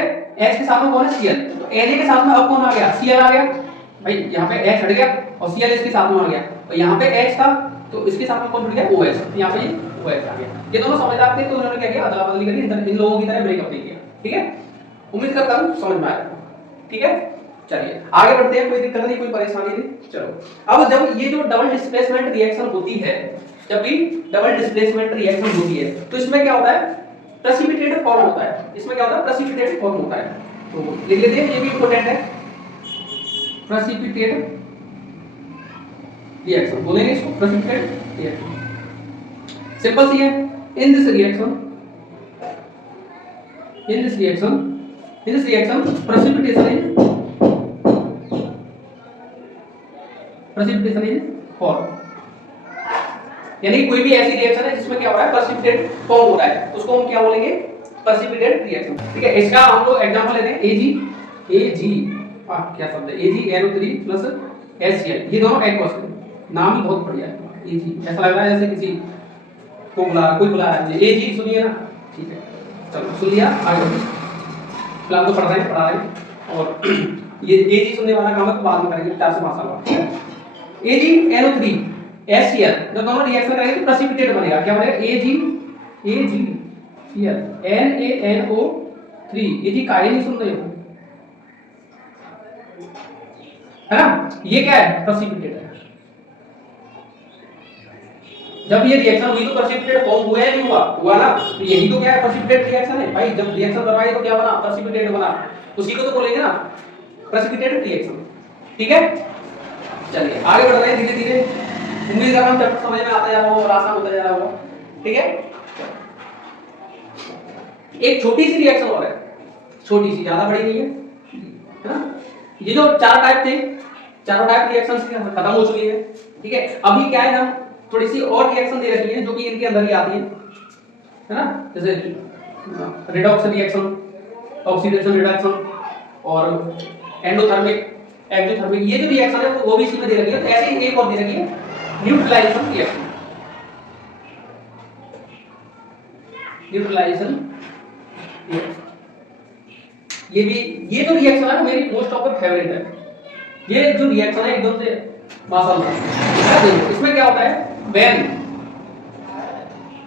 H के साथ में कौन है, Cl, तो Na के साथ में अब कौन आ गया, Cl आ गया भाई, यहाँ पे H हट गया और Cl इसके साथ में आ गया, और यहाँ पे H था तो इसके साथ में कौन जुड़ गया, OH, तो यहाँ पे ये OH आ गया। ये दोनों समझदार थे तो उन्होंने क्या किया, अदला बदली करी, इन लोगों की तरह ब्रेकअप नहीं किया, ठीक है। उम्मीद करता हूँ समझ में आया, ठीक है। चलिए आगे बढ़ते हैं, कोई दिक्कत नहीं, कोई परेशानी नहीं। चलो अब जब ये जो डबल डिस्प्लेसमेंट रिएक्शन होती है, जब भी डबल डिस्प्लेसमेंट रिएक्शन होती है तो इसमें क्या होता है, प्रेसिपिटेटेड फॉर्म होता है। इसमें क्या होता है, प्रेसिपिटेटेड फॉर्म होता है, तो लिख लेते हैं, ये भी इंपॉर्टेंट है। प्रेसिपिटेटेड रिएक्शन बोलेंगे इसको, प्रेसिपिटेटेड रिएक्शन, सिंपल सी है। In this reaction precipitation is formed, यानी कोई भी ऐसी रिएक्शन है जिसमें क्या हो रहा है, प्रेसिपिटेट फॉर्म हो रहा है, उसको हम क्या बोलेंगे, प्रेसिपिटेट रिएक्शन, ठीक है। इसका हम लोग एग्जांपल लेते हैं, क्या शब्द है, AgNO3 HCl, ये दोनों एक्वस है, नाम ही बहुत बढ़िया है, Ag, ऐसा लग रहा है जैसे किसी को कोई बुला रहा है, Ag सुनिए ना, ठीक है, चलो सुन लिया, आगे बढ़ते फिलहाल तो पढ़ा रहे हैं, और ये Ag सुनने वाला काम है तो बाद में करेंगे 4 से 5 साल बाद। AgNO3 HCl जब दोनों रिएक्शन करेंगे तो प्रेसिपिटेट बनेगा, क्या बनेगा, AgCl NaNO3, Ag काहे नहीं सुन रहे हो, है ना, ये क्या है, प्रेसिपिटेट है। जब ये रिएक्शन हुई तो प्रेसिपिटेट फॉर्म हुआ है, नहीं हुआ ना, तो यही तो क्या है, प्रेसिपिटेट रिएक्शन है भाई। जब रिएक्शन करवाई तो क्या बना, प्रेसिपिटेट बना, उसी को तो बोलेंगे ना प्रेसिपिटेट रिएक्शन, ठीक है। चलिए आगे बढ़ रहे हैं धीरे धीरे, उम्मीद करता हूं चैप्टर समझ में आता जा रहा होगा और आसान होता जा रहा होगा, ठीक है। एक छोटी सी रिएक्शन और है, छोटी सी, ज्यादा बड़ी नहीं है ना। ये जो चार टाइप थे, चारों टाइप रिएक्शन खत्म हो चुकी है, ठीक है। अभी क्या है, हम थोड़ी सी और रिएक्शन दे रखी है जो कि इनके अंदर ही आती है ना, जैसे रिडॉक्स रिएक्शन, ऑक्सीडेशन रिडक्शन और एंडोथर्मिक, एक्सोथर्मिक, ये जो रिएक्शन है वो भी इसी में दे रखी है। तो ऐसे ही एक और दे रखी है, न्यूट्रलाइजेशन रिएक्शन। न्यूट्रलाइजेशन ये जो रिएक्शन है मेरी मोस्ट ऑफ द फेवरेट है। ये जो रिएक्शन है एकदम से माशाल्लाह, इसमें क्या होता है, when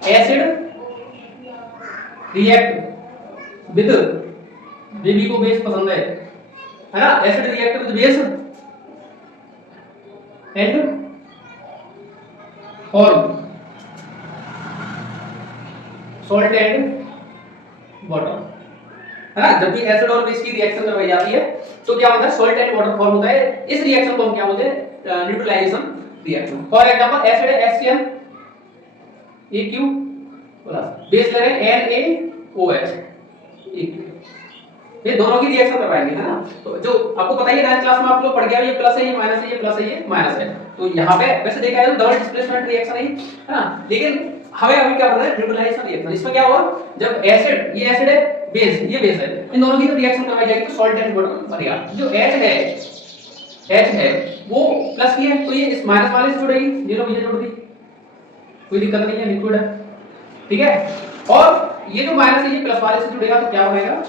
acid react with, baby को बेस पसंद है ना, acid react with base and form salt and water, है ना। जब भी एसिड और बेस की रिएक्शन करवाई जाती है तो क्या होता है, सॉल्ट एंड वाटर फॉर्म होता है। इस रिएक्शन को हम क्या बोलते हैं, neutralisation reaction. For example acid है HCl AQ प्लस बेस ले रहे हैं NaOH AQ, ये दोनों की रिएक्शन करवाएंगे, है ना। तो जो आपको पता ही है 9th क्लास में आप लोग पढ़ गए, ये प्लस है, ये माइनस है, ये प्लस है, ये माइनस है। तो यहाँ पे वैसे देखा जाए तो डबल डिस्प्लेसमेंट रिएक्शन है ना, लेकिन हमें अभी क्या पढ़ना है, न्यूट्रलाइजेशन रिएक्शन। इसमें क्या होगा, जब एसिड, ये एसिड है, बेस ये बेस है, इन दोनों की रिएक्शन करवाई जाएगी तो सॉल्ट एंड वाटर बनेगा। जो H है वो प्लस की है तो ये इस माइनस वाले से जुड़ेगी, जीरो भी जुड़ दी, कोई दिक्कत नहीं है, लिक्विड है, ठीक है। और ये जो माइनस है ये प्लस वाले से जुड़ेगा तो क्या बनेगा,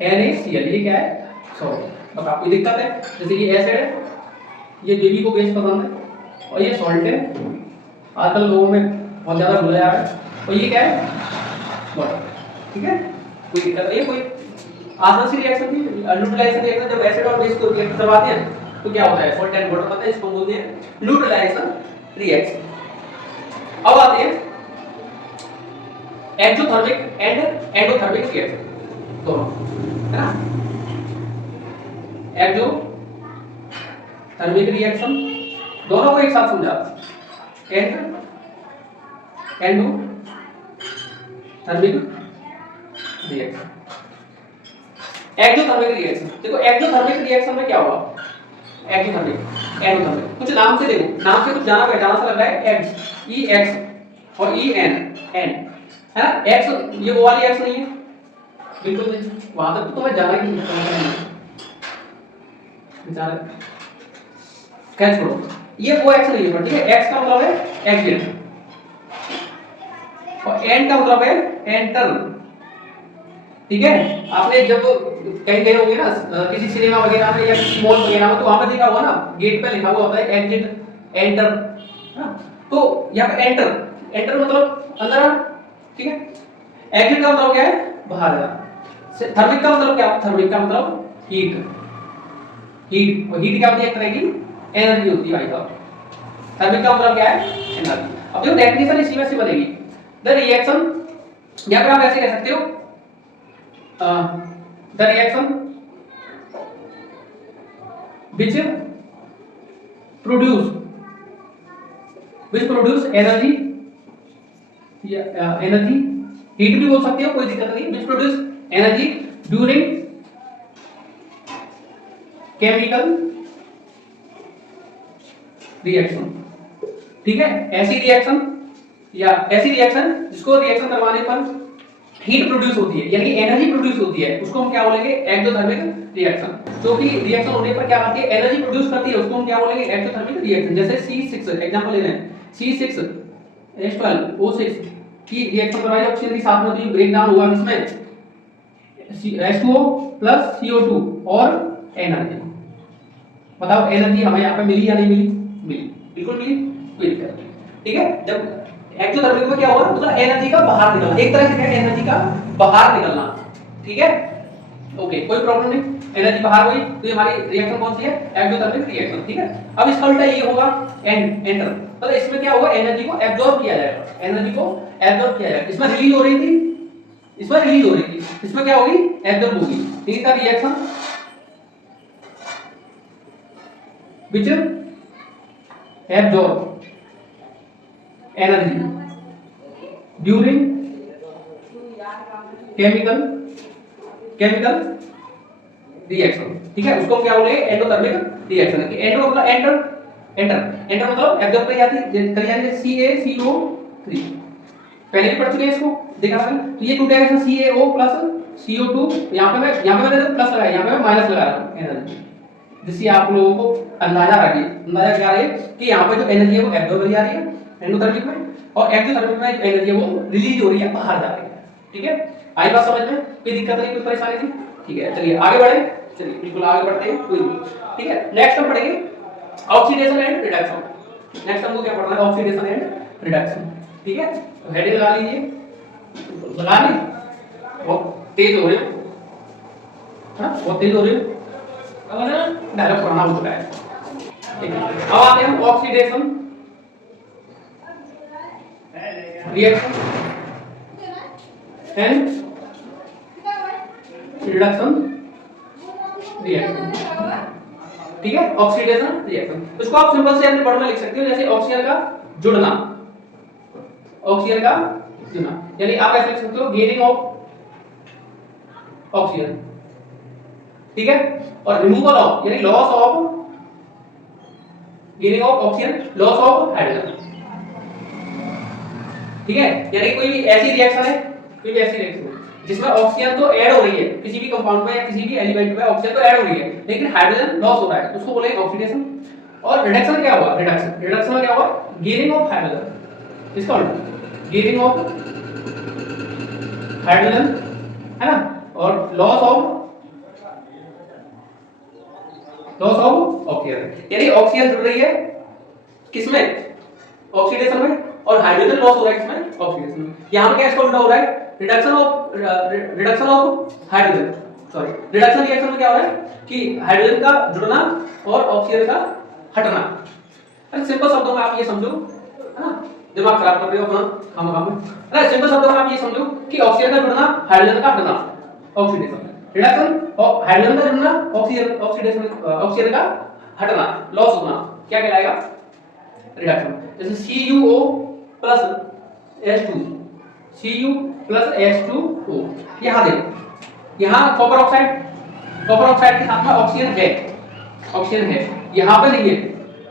NaCl, ये क्या है, सॉल्ट। अब आपको दिक्कत है, जैसे ये एसिड है, ये बेबी को बेस पसंद है, और ये सॉल्ट है, आजकल लोगों में बहुत ज्यादा भूल जा रहा है, और ये क्या है, वाटर, ठीक है। कोई दिक्कत नहीं है, कोई आसान सी रिएक्शन थी। न्यूट्रलाइजेशन रिएक्शन जब एसिड और बेस को रिएक्ट करवाते हैं तो क्या होता है, सॉल्ट एंड वाटर बनता है, इसको बोलते हैं न्यूट्रलाइजेशन रिएक्शन। अब आते हैं एक्सोथर्मिक एंड एंडोथर्मिक रिएक्शन, दोनों, है ना। एक्सोथर्मिक रिएक्शन दोनों को एक साथ समझा, एंडोथर्मिक रिएक्शन। एक्सोथर्मिक रिएक्शन देखो, एक्सोथर्मिक रिएक्शन में क्या हुआ, एक्सोथर्मिक एंडोथर्मिक, कुछ नाम से देखो, नाम से कुछ जाना पहचाना सा लग रहा है, एक्स EX और EN एन, है ना। एक्स ये वो वाली एक्स नहीं है, बिल्कुल नहीं, वहां तक तो तुम्हें जाना ही नहीं, बेचारा कैच करो, ये वो एक्स नहीं है, ठीक है। एक्स का मतलब है एग्जिट और एन का मतलब है एंटर, ठीक है। आपने जब कहीं गए होंगे ना किसी सिनेमा वगैरह में या मॉल वगैरह में, तो वहां पे देखा होगा ना, गेट पे लिखा हुआ होता है एग्जिट एंटर, तो यहाँ पे एंटर मतलब अंदर आना, ठीक है। एग्जिट का मतलब क्या है, बाहर जाना। थर्मिक का मतलब क्या, थर्मिक का मतलब हीट, और हीट क्या होती है, एक तरह की एनर्जी होती है भाई साहब। थर्मिक का मतलब क्या है, एनर्जी। अब देखो डेफिनेशन इसी में से बनेगी, द रिएक्शन, या फिर आप ऐसे कह सकते हो, the reaction which produce energy, या एनर्जी, हीट भी बोल सकते हो, कोई दिक्कत नहीं, which produce energy during chemical reaction, ठीक है। ऐसी रिएक्शन या ऐसी रिएक्शन जिसको रिएक्शन करवाने पर हीट प्रोड्यूस होती है, यानी एनर्जी प्रोड्यूस होती है, उसको हम क्या बोलेंगे, एक्सोथर्मिक रिएक्शन। तो कि रिएक्शन होने पर क्या होती है, एनर्जी प्रोड्यूस करती है, उसको हम क्या बोलेंगे, एक्सोथर्मिक रिएक्शन। जैसे C6 एग्जांपल ले रहे हैं, C6H12O6 की रिएक्शन करवाई, ऑक्सीजन के साथ में तो ये ब्रेक डाउन हुआ, इसमें H2O प्लस CO2 और एनर्जी। बताओ एनर्जी हमें यहाँ पे मिली या नहीं मिली, मिली, बिल्कुल मिली, कोई दिक्कत नहीं, ठीक है। जब एक्सोथर्मिक में क्या होगा, मतलब एनर्जी का बाहर निकलना, एक तरह से क्या है, एनर्जी का बाहर निकलना, ठीक है, ओके, कोई प्रॉब्लम नहीं। एनर्जी बाहर हुई तो ये हमारी रिएक्शन कौन सी है, एक्सोथर्मिक रिएक्शन, ठीक है। अब इसका उल्टा ये होगा एंटर, मतलब इसमें क्या होगा, एनर्जी को एब्जॉर्ब किया जाएगा, एनर्जी को एब्जॉर्ब किया जाएगा। इसमें रिलीज हो रही थी, इसमें रिलीज हो रही थी, इसमें क्या होगी, एब्जॉर्ब होगी, ठीक है। Reaction which absorb energy during chemical reaction, ठीक है, उसको क्या बोलेंगे, एंडोथर्मिक रिएक्शन। एंडो मतलब एंटर मतलब एब्जॉर्ब करी जाती है CaCO3, पहले भी पढ़ चुके हैं इसको, देखा आपने। तो ये टूटेगा इसमें CaO प्लस CO2, यहाँ पे मैंने प्लस लगाया, यहाँ पे मैं माइनस लगा रहा हूँ एनर्जी, जिससे आप लोगों को अंदाजा क्या रहे कि यहाँ पे जो एनर्जी है वो एब्जॉर्ब हो जा रही है एंडोथर्मिक में, और एक्सोथर्मिक में जो एनर्जी है वो रिलीज हो रही है, बाहर जा रही है, ठीक है। आई बात समझ में, कोई दिक्कत नहीं, कोई परेशानी नहीं, ठीक है। चलिए आगे बढ़े, चलिए बिल्कुल आगे बढ़ते हैं, कोई नहीं, ठीक है। नेक्स्ट हम पढ़ेंगे ऑक्सीडेशन एंड रिडक्शन। नेक्स्ट हमको क्या पढ़ना है, ऑक्सीडेशन एंड रिडक्शन, ठीक है। तो हेडिंग लगा लीजिए, लगा ली, बहुत तेज हो रही है, बहुत तेज हो रही है, डायरेक्ट पढ़ना हो चुका है। ठीक है, अब आते हैं हम oxidation reaction and reduction reaction. ठीक है, ऑक्सीडेशन रिएक्शन इसको आप सिंपल से अपने वर्ड में लिख सकते हो, जैसे ऑक्सीजन का जुड़ना, ऑक्सीजन का जुड़ना, यानी आप ऐसे लिख सकते हो गेनिंग ऑफ ऑक्सीजन। ठीक है, और रिमूवल ऑफ यानी loss of, gaining of oxygen, loss of hydrogen. ठीक है, यानी कोई भी ऐसी रिएक्शन है, कोई भी ऐसी रिएक्शन है जिसमें ऑक्सीजन तो ऐड हो रही है, किसी भी कंपाउंड में या किसी भी एलिमेंट में ऑक्सीजन तो ऐड हो रही है, लेकिन हाइड्रोजन लॉस हो रहा है, उसको बोलेंगे ऑक्सीडेशन। और रिडक्शन क्या हुआ, रिडक्शन, रिडक्शन में क्या हुआ, गेनिंग ऑफ हाइड्रोजन, इसका उल्टा गेनिंग ऑफ हाइड्रोजन, है ना, और लॉस ऑफ ऑक्सीजन, यानी ऑक्सीजन जुड़ रही है किसमें, ऑक्सीडेशन में, और हाइड्रोजन लॉस हो रहा है किसमें, ऑक्सीडेशन में। यहां पे क्या इसका उल्टा हो रहा है, reduction of hydrogen, sorry reduction reaction में क्या हो रहा है कि हाइड्रोजन का जुड़ना और ऑक्सीजन का हटना। अरे सिंपल शब्दों में आप ये समझो, है ना, दिमाग खराब कर रहे हो अपना काम में। अरे सिंपल शब्दों में आप ये समझो कि ऑक्सीजन का जुड़ना, हाइड्रोजन का हटना, ऑक्सीडेशन, रिडक्शन और हाइड्रोजन का जुड़ना, ऑक्सीजन, ऑक्सीजन का हटना, लॉस होना, क्या कहलाएगा, रिडक्शन। जैसे CuO plus H2, Cu plus H2O, यहां देखो, यहां कॉपर ऑक्साइड, कॉपर ऑक्साइड के साथ में ऑक्सीजन है, ऑक्सीजन है, यहां पे नहीं है,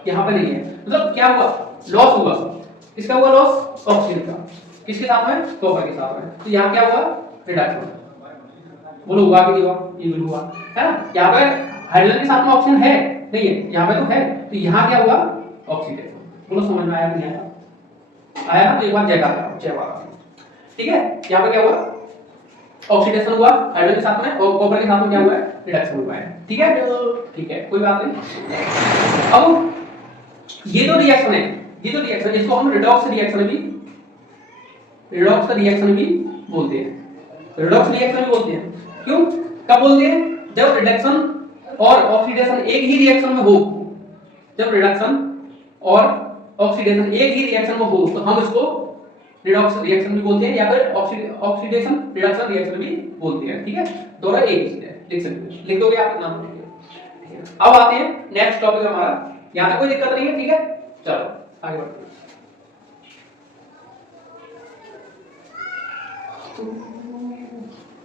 यहां पे नहीं है, मतलब क्या हुआ, लॉस हुआ, किसका हुआ लॉस, ऑक्सीजन का, किसके साथ में, कॉपर के साथ में, तो यहां क्या हुआ, रिडक्शन। बोलो हुआ कि नहीं हुआ, ये भी हुआ, है ना, यहां पे हाइड्रोजन के साथ में ऑक्सीजन है, नहीं है, यहां पे तो है, तो यहां क्या हुआ, ऑक्सीडेशन। बोलो समझ में आया कि नहीं आया, आया ना, तो एक बार जयकार करो, जय बाबा। ठीक है, यहां पे क्या हुआ, ऑक्सीडेशन हुआ हाइड्रोजन के साथ में, और कॉपर के साथ में क्या हुआ है, रिडक्शन हुआ है। ठीक है, ठीक है, कोई बात नहीं। अब ये जो रिएक्शन है, ये जो रिएक्शन, इसको हम रिडॉक्स रिएक्शन भी, रिडॉक्स रिएक्शन भी बोलते हैं, रिडॉक्स रिएक्शन भी बोलते हैं। क्यों, कब बोलते हैं, जब रिडक्शन और ऑक्सीडेशन एक ही रिएक्शन में हो, जब रिडक्शन और ऑक्सीडेशन एक ही रिएक्शन में हो तो हम इसको रिडॉक्स रिएक्शन भी बोलते हैं, या फिर ऑक्सीडेशन रिडक्शन रिएक्शन भी बोलते हैं। ठीक है, दोनों एक ही है, लिख सकते हो, लिख दोगे आप नाम लिखिए। अब आते हैं नेक्स्ट टॉपिक हमारा, यहां तक कोई दिक्कत नहीं है, ठीक है, चलो आगे बढ़ते हैं।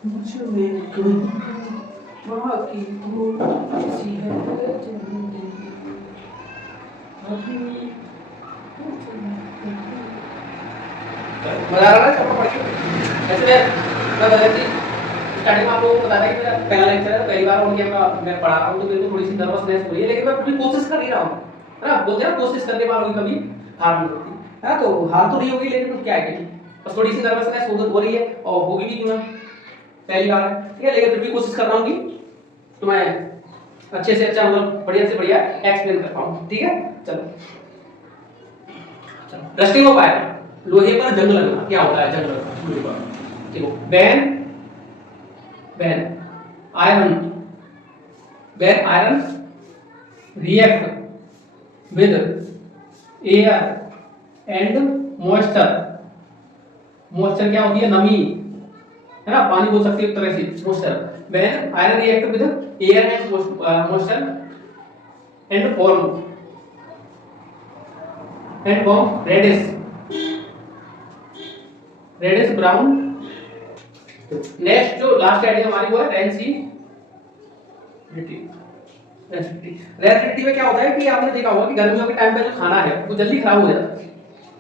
मुझे में कोई बाकी भूल सी है जिंदगी अभी, मजा आ रहा है सबको पढ़ के। ऐसे मैं वैसे स्टार्टिंग में आप लोगों को बता रहा कि मेरा पहला लेक्चर है, पहली बार उनके मैं पढ़ा रहा हूं, तो मेरे को थोड़ी सी नर्वसनेस हो रही है, लेकिन मैं पूरी कोशिश कर ही रहा हूं, है ना, बोलते हैं कोशिश करने वालों की कभी हार नहीं होती, है ना, तो हार तो नहीं होगी, लेकिन क्या है कि बस थोड़ी सी नर्वसनेस हो रही है, और होगी भी क्यों, पहली बार है, ठीक है, लेकिन फिर भी कोशिश कर रहा हूं कि तुम्हें अच्छे से अच्छा, मतलब बढ़िया से बढ़िया एक्सप्लेन कर पाऊं। ठीक है, चलो चलो रस्टिंग ऑफ आयरन, लोहे पर जंग लगना, क्या होता है जंग लगना लोहे पर, देखो when iron react with air and moisture, moisture क्या होती है, नमी, है ना, पानी बोल सकते हो एक तरह से moisture, when iron react with air and moisture and form reddish brown. Next जो लास्ट आइडिया हमारी वो है रेंसिडिटी में क्या होता है कि आपने देखा होगा कि गर्मियों के टाइम पे जो खाना है वो जल्दी खराब हो जाता है,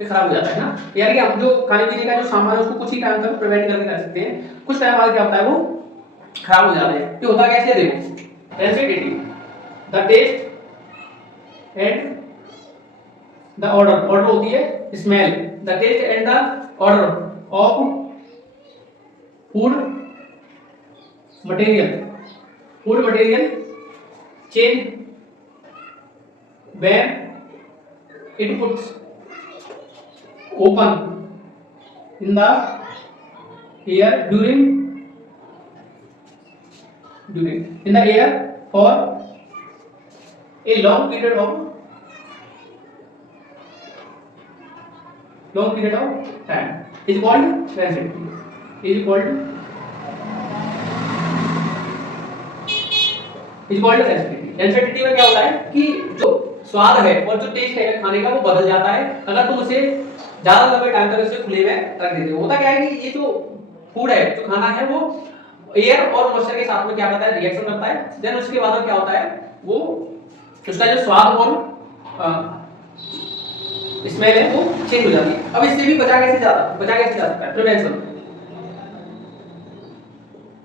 खराब हो जाता है ना, यानी कि हम जो खाने पीने का जो सामान है उसको कुछ ही टाइम तक प्रिवेंट करके रख सकते हैं, कुछ टाइम बाद क्या होता है वो खराब हो जाता है। ये होता कैसे है, देखो rancidity, the taste and the odour, odour होती है smell, the taste and the odour of food material change when it puts open in the air during in the air for a long period of long period of time is called sensitivity, is called sensitivity. Sensitivity में क्या होता है कि जो स्वाद है और जो टेस्ट है खाने का वो बदल जाता है अगर तुम उसे ज्यादा लंबे टाइम तक उसे खुले में रख देते हो। होता क्या है कि ये जो फूड है, जो खाना है, वो एयर और मॉइस्चर के साथ में क्या करता है, रिएक्शन करता है। देन उसके बाद में क्या होता है, वो उसका जो स्वाद और स्मेल है वो चेंज हो जाती है। अब इससे भी बचा कैसे जा सकता है, प्रिवेंशन।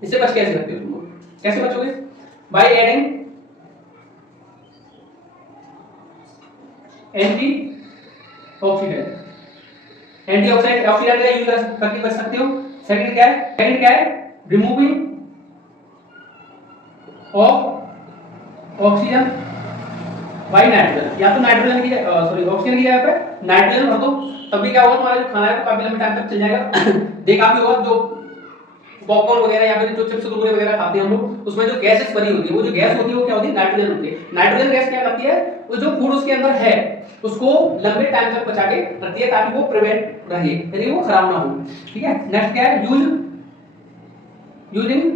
इससे बच कैसे सकते हो तुम लोग? कैसे बचोगे? बाय एडिंग एंटीऑक्सीडेंट का यूज करके बच सकते हो। सेकंड क्या है, removing of oxygen by nitrogen. या तो नाइट्रोजन की ऑक्सीजन की जगह पे नाइट्रोजन भर दो, तब भी क्या होगा, तुम्हारा जो खाना है वो काफी लंबे टाइम तक चल जाएगा। देखा भी होगा जो पॉपकॉर्न वगैरह या फिर जो चिप्स कुरकुरे वगैरह खाते हैं हम लोग, उसमें जो गैसेस बनी होती है, वो जो गैस होती है वो क्या होती है, नाइट्रोजन होती है। नाइट्रोजन गैस क्या करती है, वो जो फूड उसके अंदर है उसको लंबे टाइम तक बचा के रखती है ताकि वो प्रिवेंट रहे, यानी वो खराब ना हो। ठीक है। नेक्स्ट क्या है, यूजिंग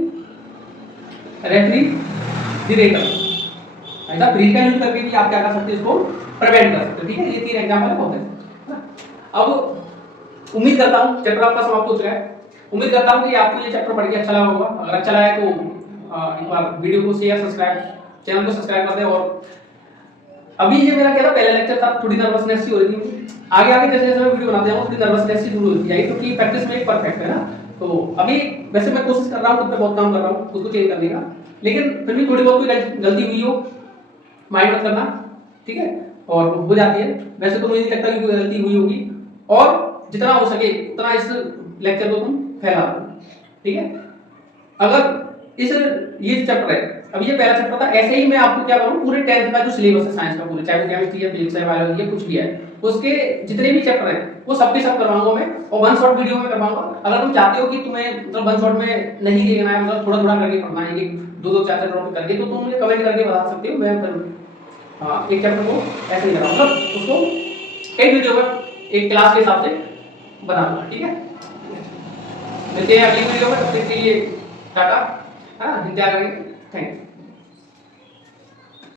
रेफ्रिजरेटर। ऐसा फ्रिज का यूज करके भी आप क्या कर सकते हैं, इसको प्रिवेंट कर सकते हो। ठीक है, ये 3 एग्जांपल होते हैं। अब उम्मीद करता हूं चैप्टर आपका समाप्त हो चुका है। उम्मीद करता हूं कि आपको ये चैप्टर पढ़ के अच्छा लगा होगा। अगर अच्छा लगा है तो एक बार वीडियो को शेयर, सब्सक्राइब, चैनल को सब्सक्राइब कर दें। और अभी ये मेरा क्या था, पहला लेक्चर था, थोड़ी नर्वसनेस सी हो रही थी। आगे आगे जैसे जैसे मैं वीडियो बनाते जाऊंगा थोड़ी नर्वसनेस सी दूर होती जाएगी, क्योंकि प्रैक्टिस में परफेक्ट है ना। तो अभी वैसे मैं कोशिश कर रहा हूं, खुद पे बहुत काम कर रहा हूं उसको चेंज करने का, लेकिन फिर भी थोड़ी बहुत कोई गलती हुई हो माइंड मत करना। ठीक है, और हो जाती है। वैसे तो मुझे नहीं लगता कि कोई गलती हुई होगी, और जितना हो सके उतना इस लेक्चर को तुम फैला दो। ठीक है। अगर इस ये चैप्टर है, अब ये पहला चैप्टर था, ऐसे ही मैं आपको क्या करूं, पूरे 10th का जो सिलेबस है साइंस का, पूरे चाहे वो केमिस्ट्री है, फिजिक्स है, बायोलॉजी है, कुछ भी है, उसके जितने भी चैप्टर हैं वो सबके सब करवाऊंगा मैं, और वन शॉट वीडियो में करवाऊंगा। अगर तुम चाहते हो कि तुम्हें मतलब वन शॉट में नहीं देखना है, मतलब थोड़ा थोड़ा करके पढ़ना है, एक दो चार ड्रॉप करके, तो तुम मुझे कमेंट करके बता सकते हो। मैं फिर एक चैप्टर को ऐसे नहीं कराऊंगा, उसको एक वीडियो में एक क्लास के हिसाब से बनाऊंगा। ठीक है, मिलते हैं अगली वीडियो में, तब तक के लिए टाटा। इंतजार करेंगे। Thank you.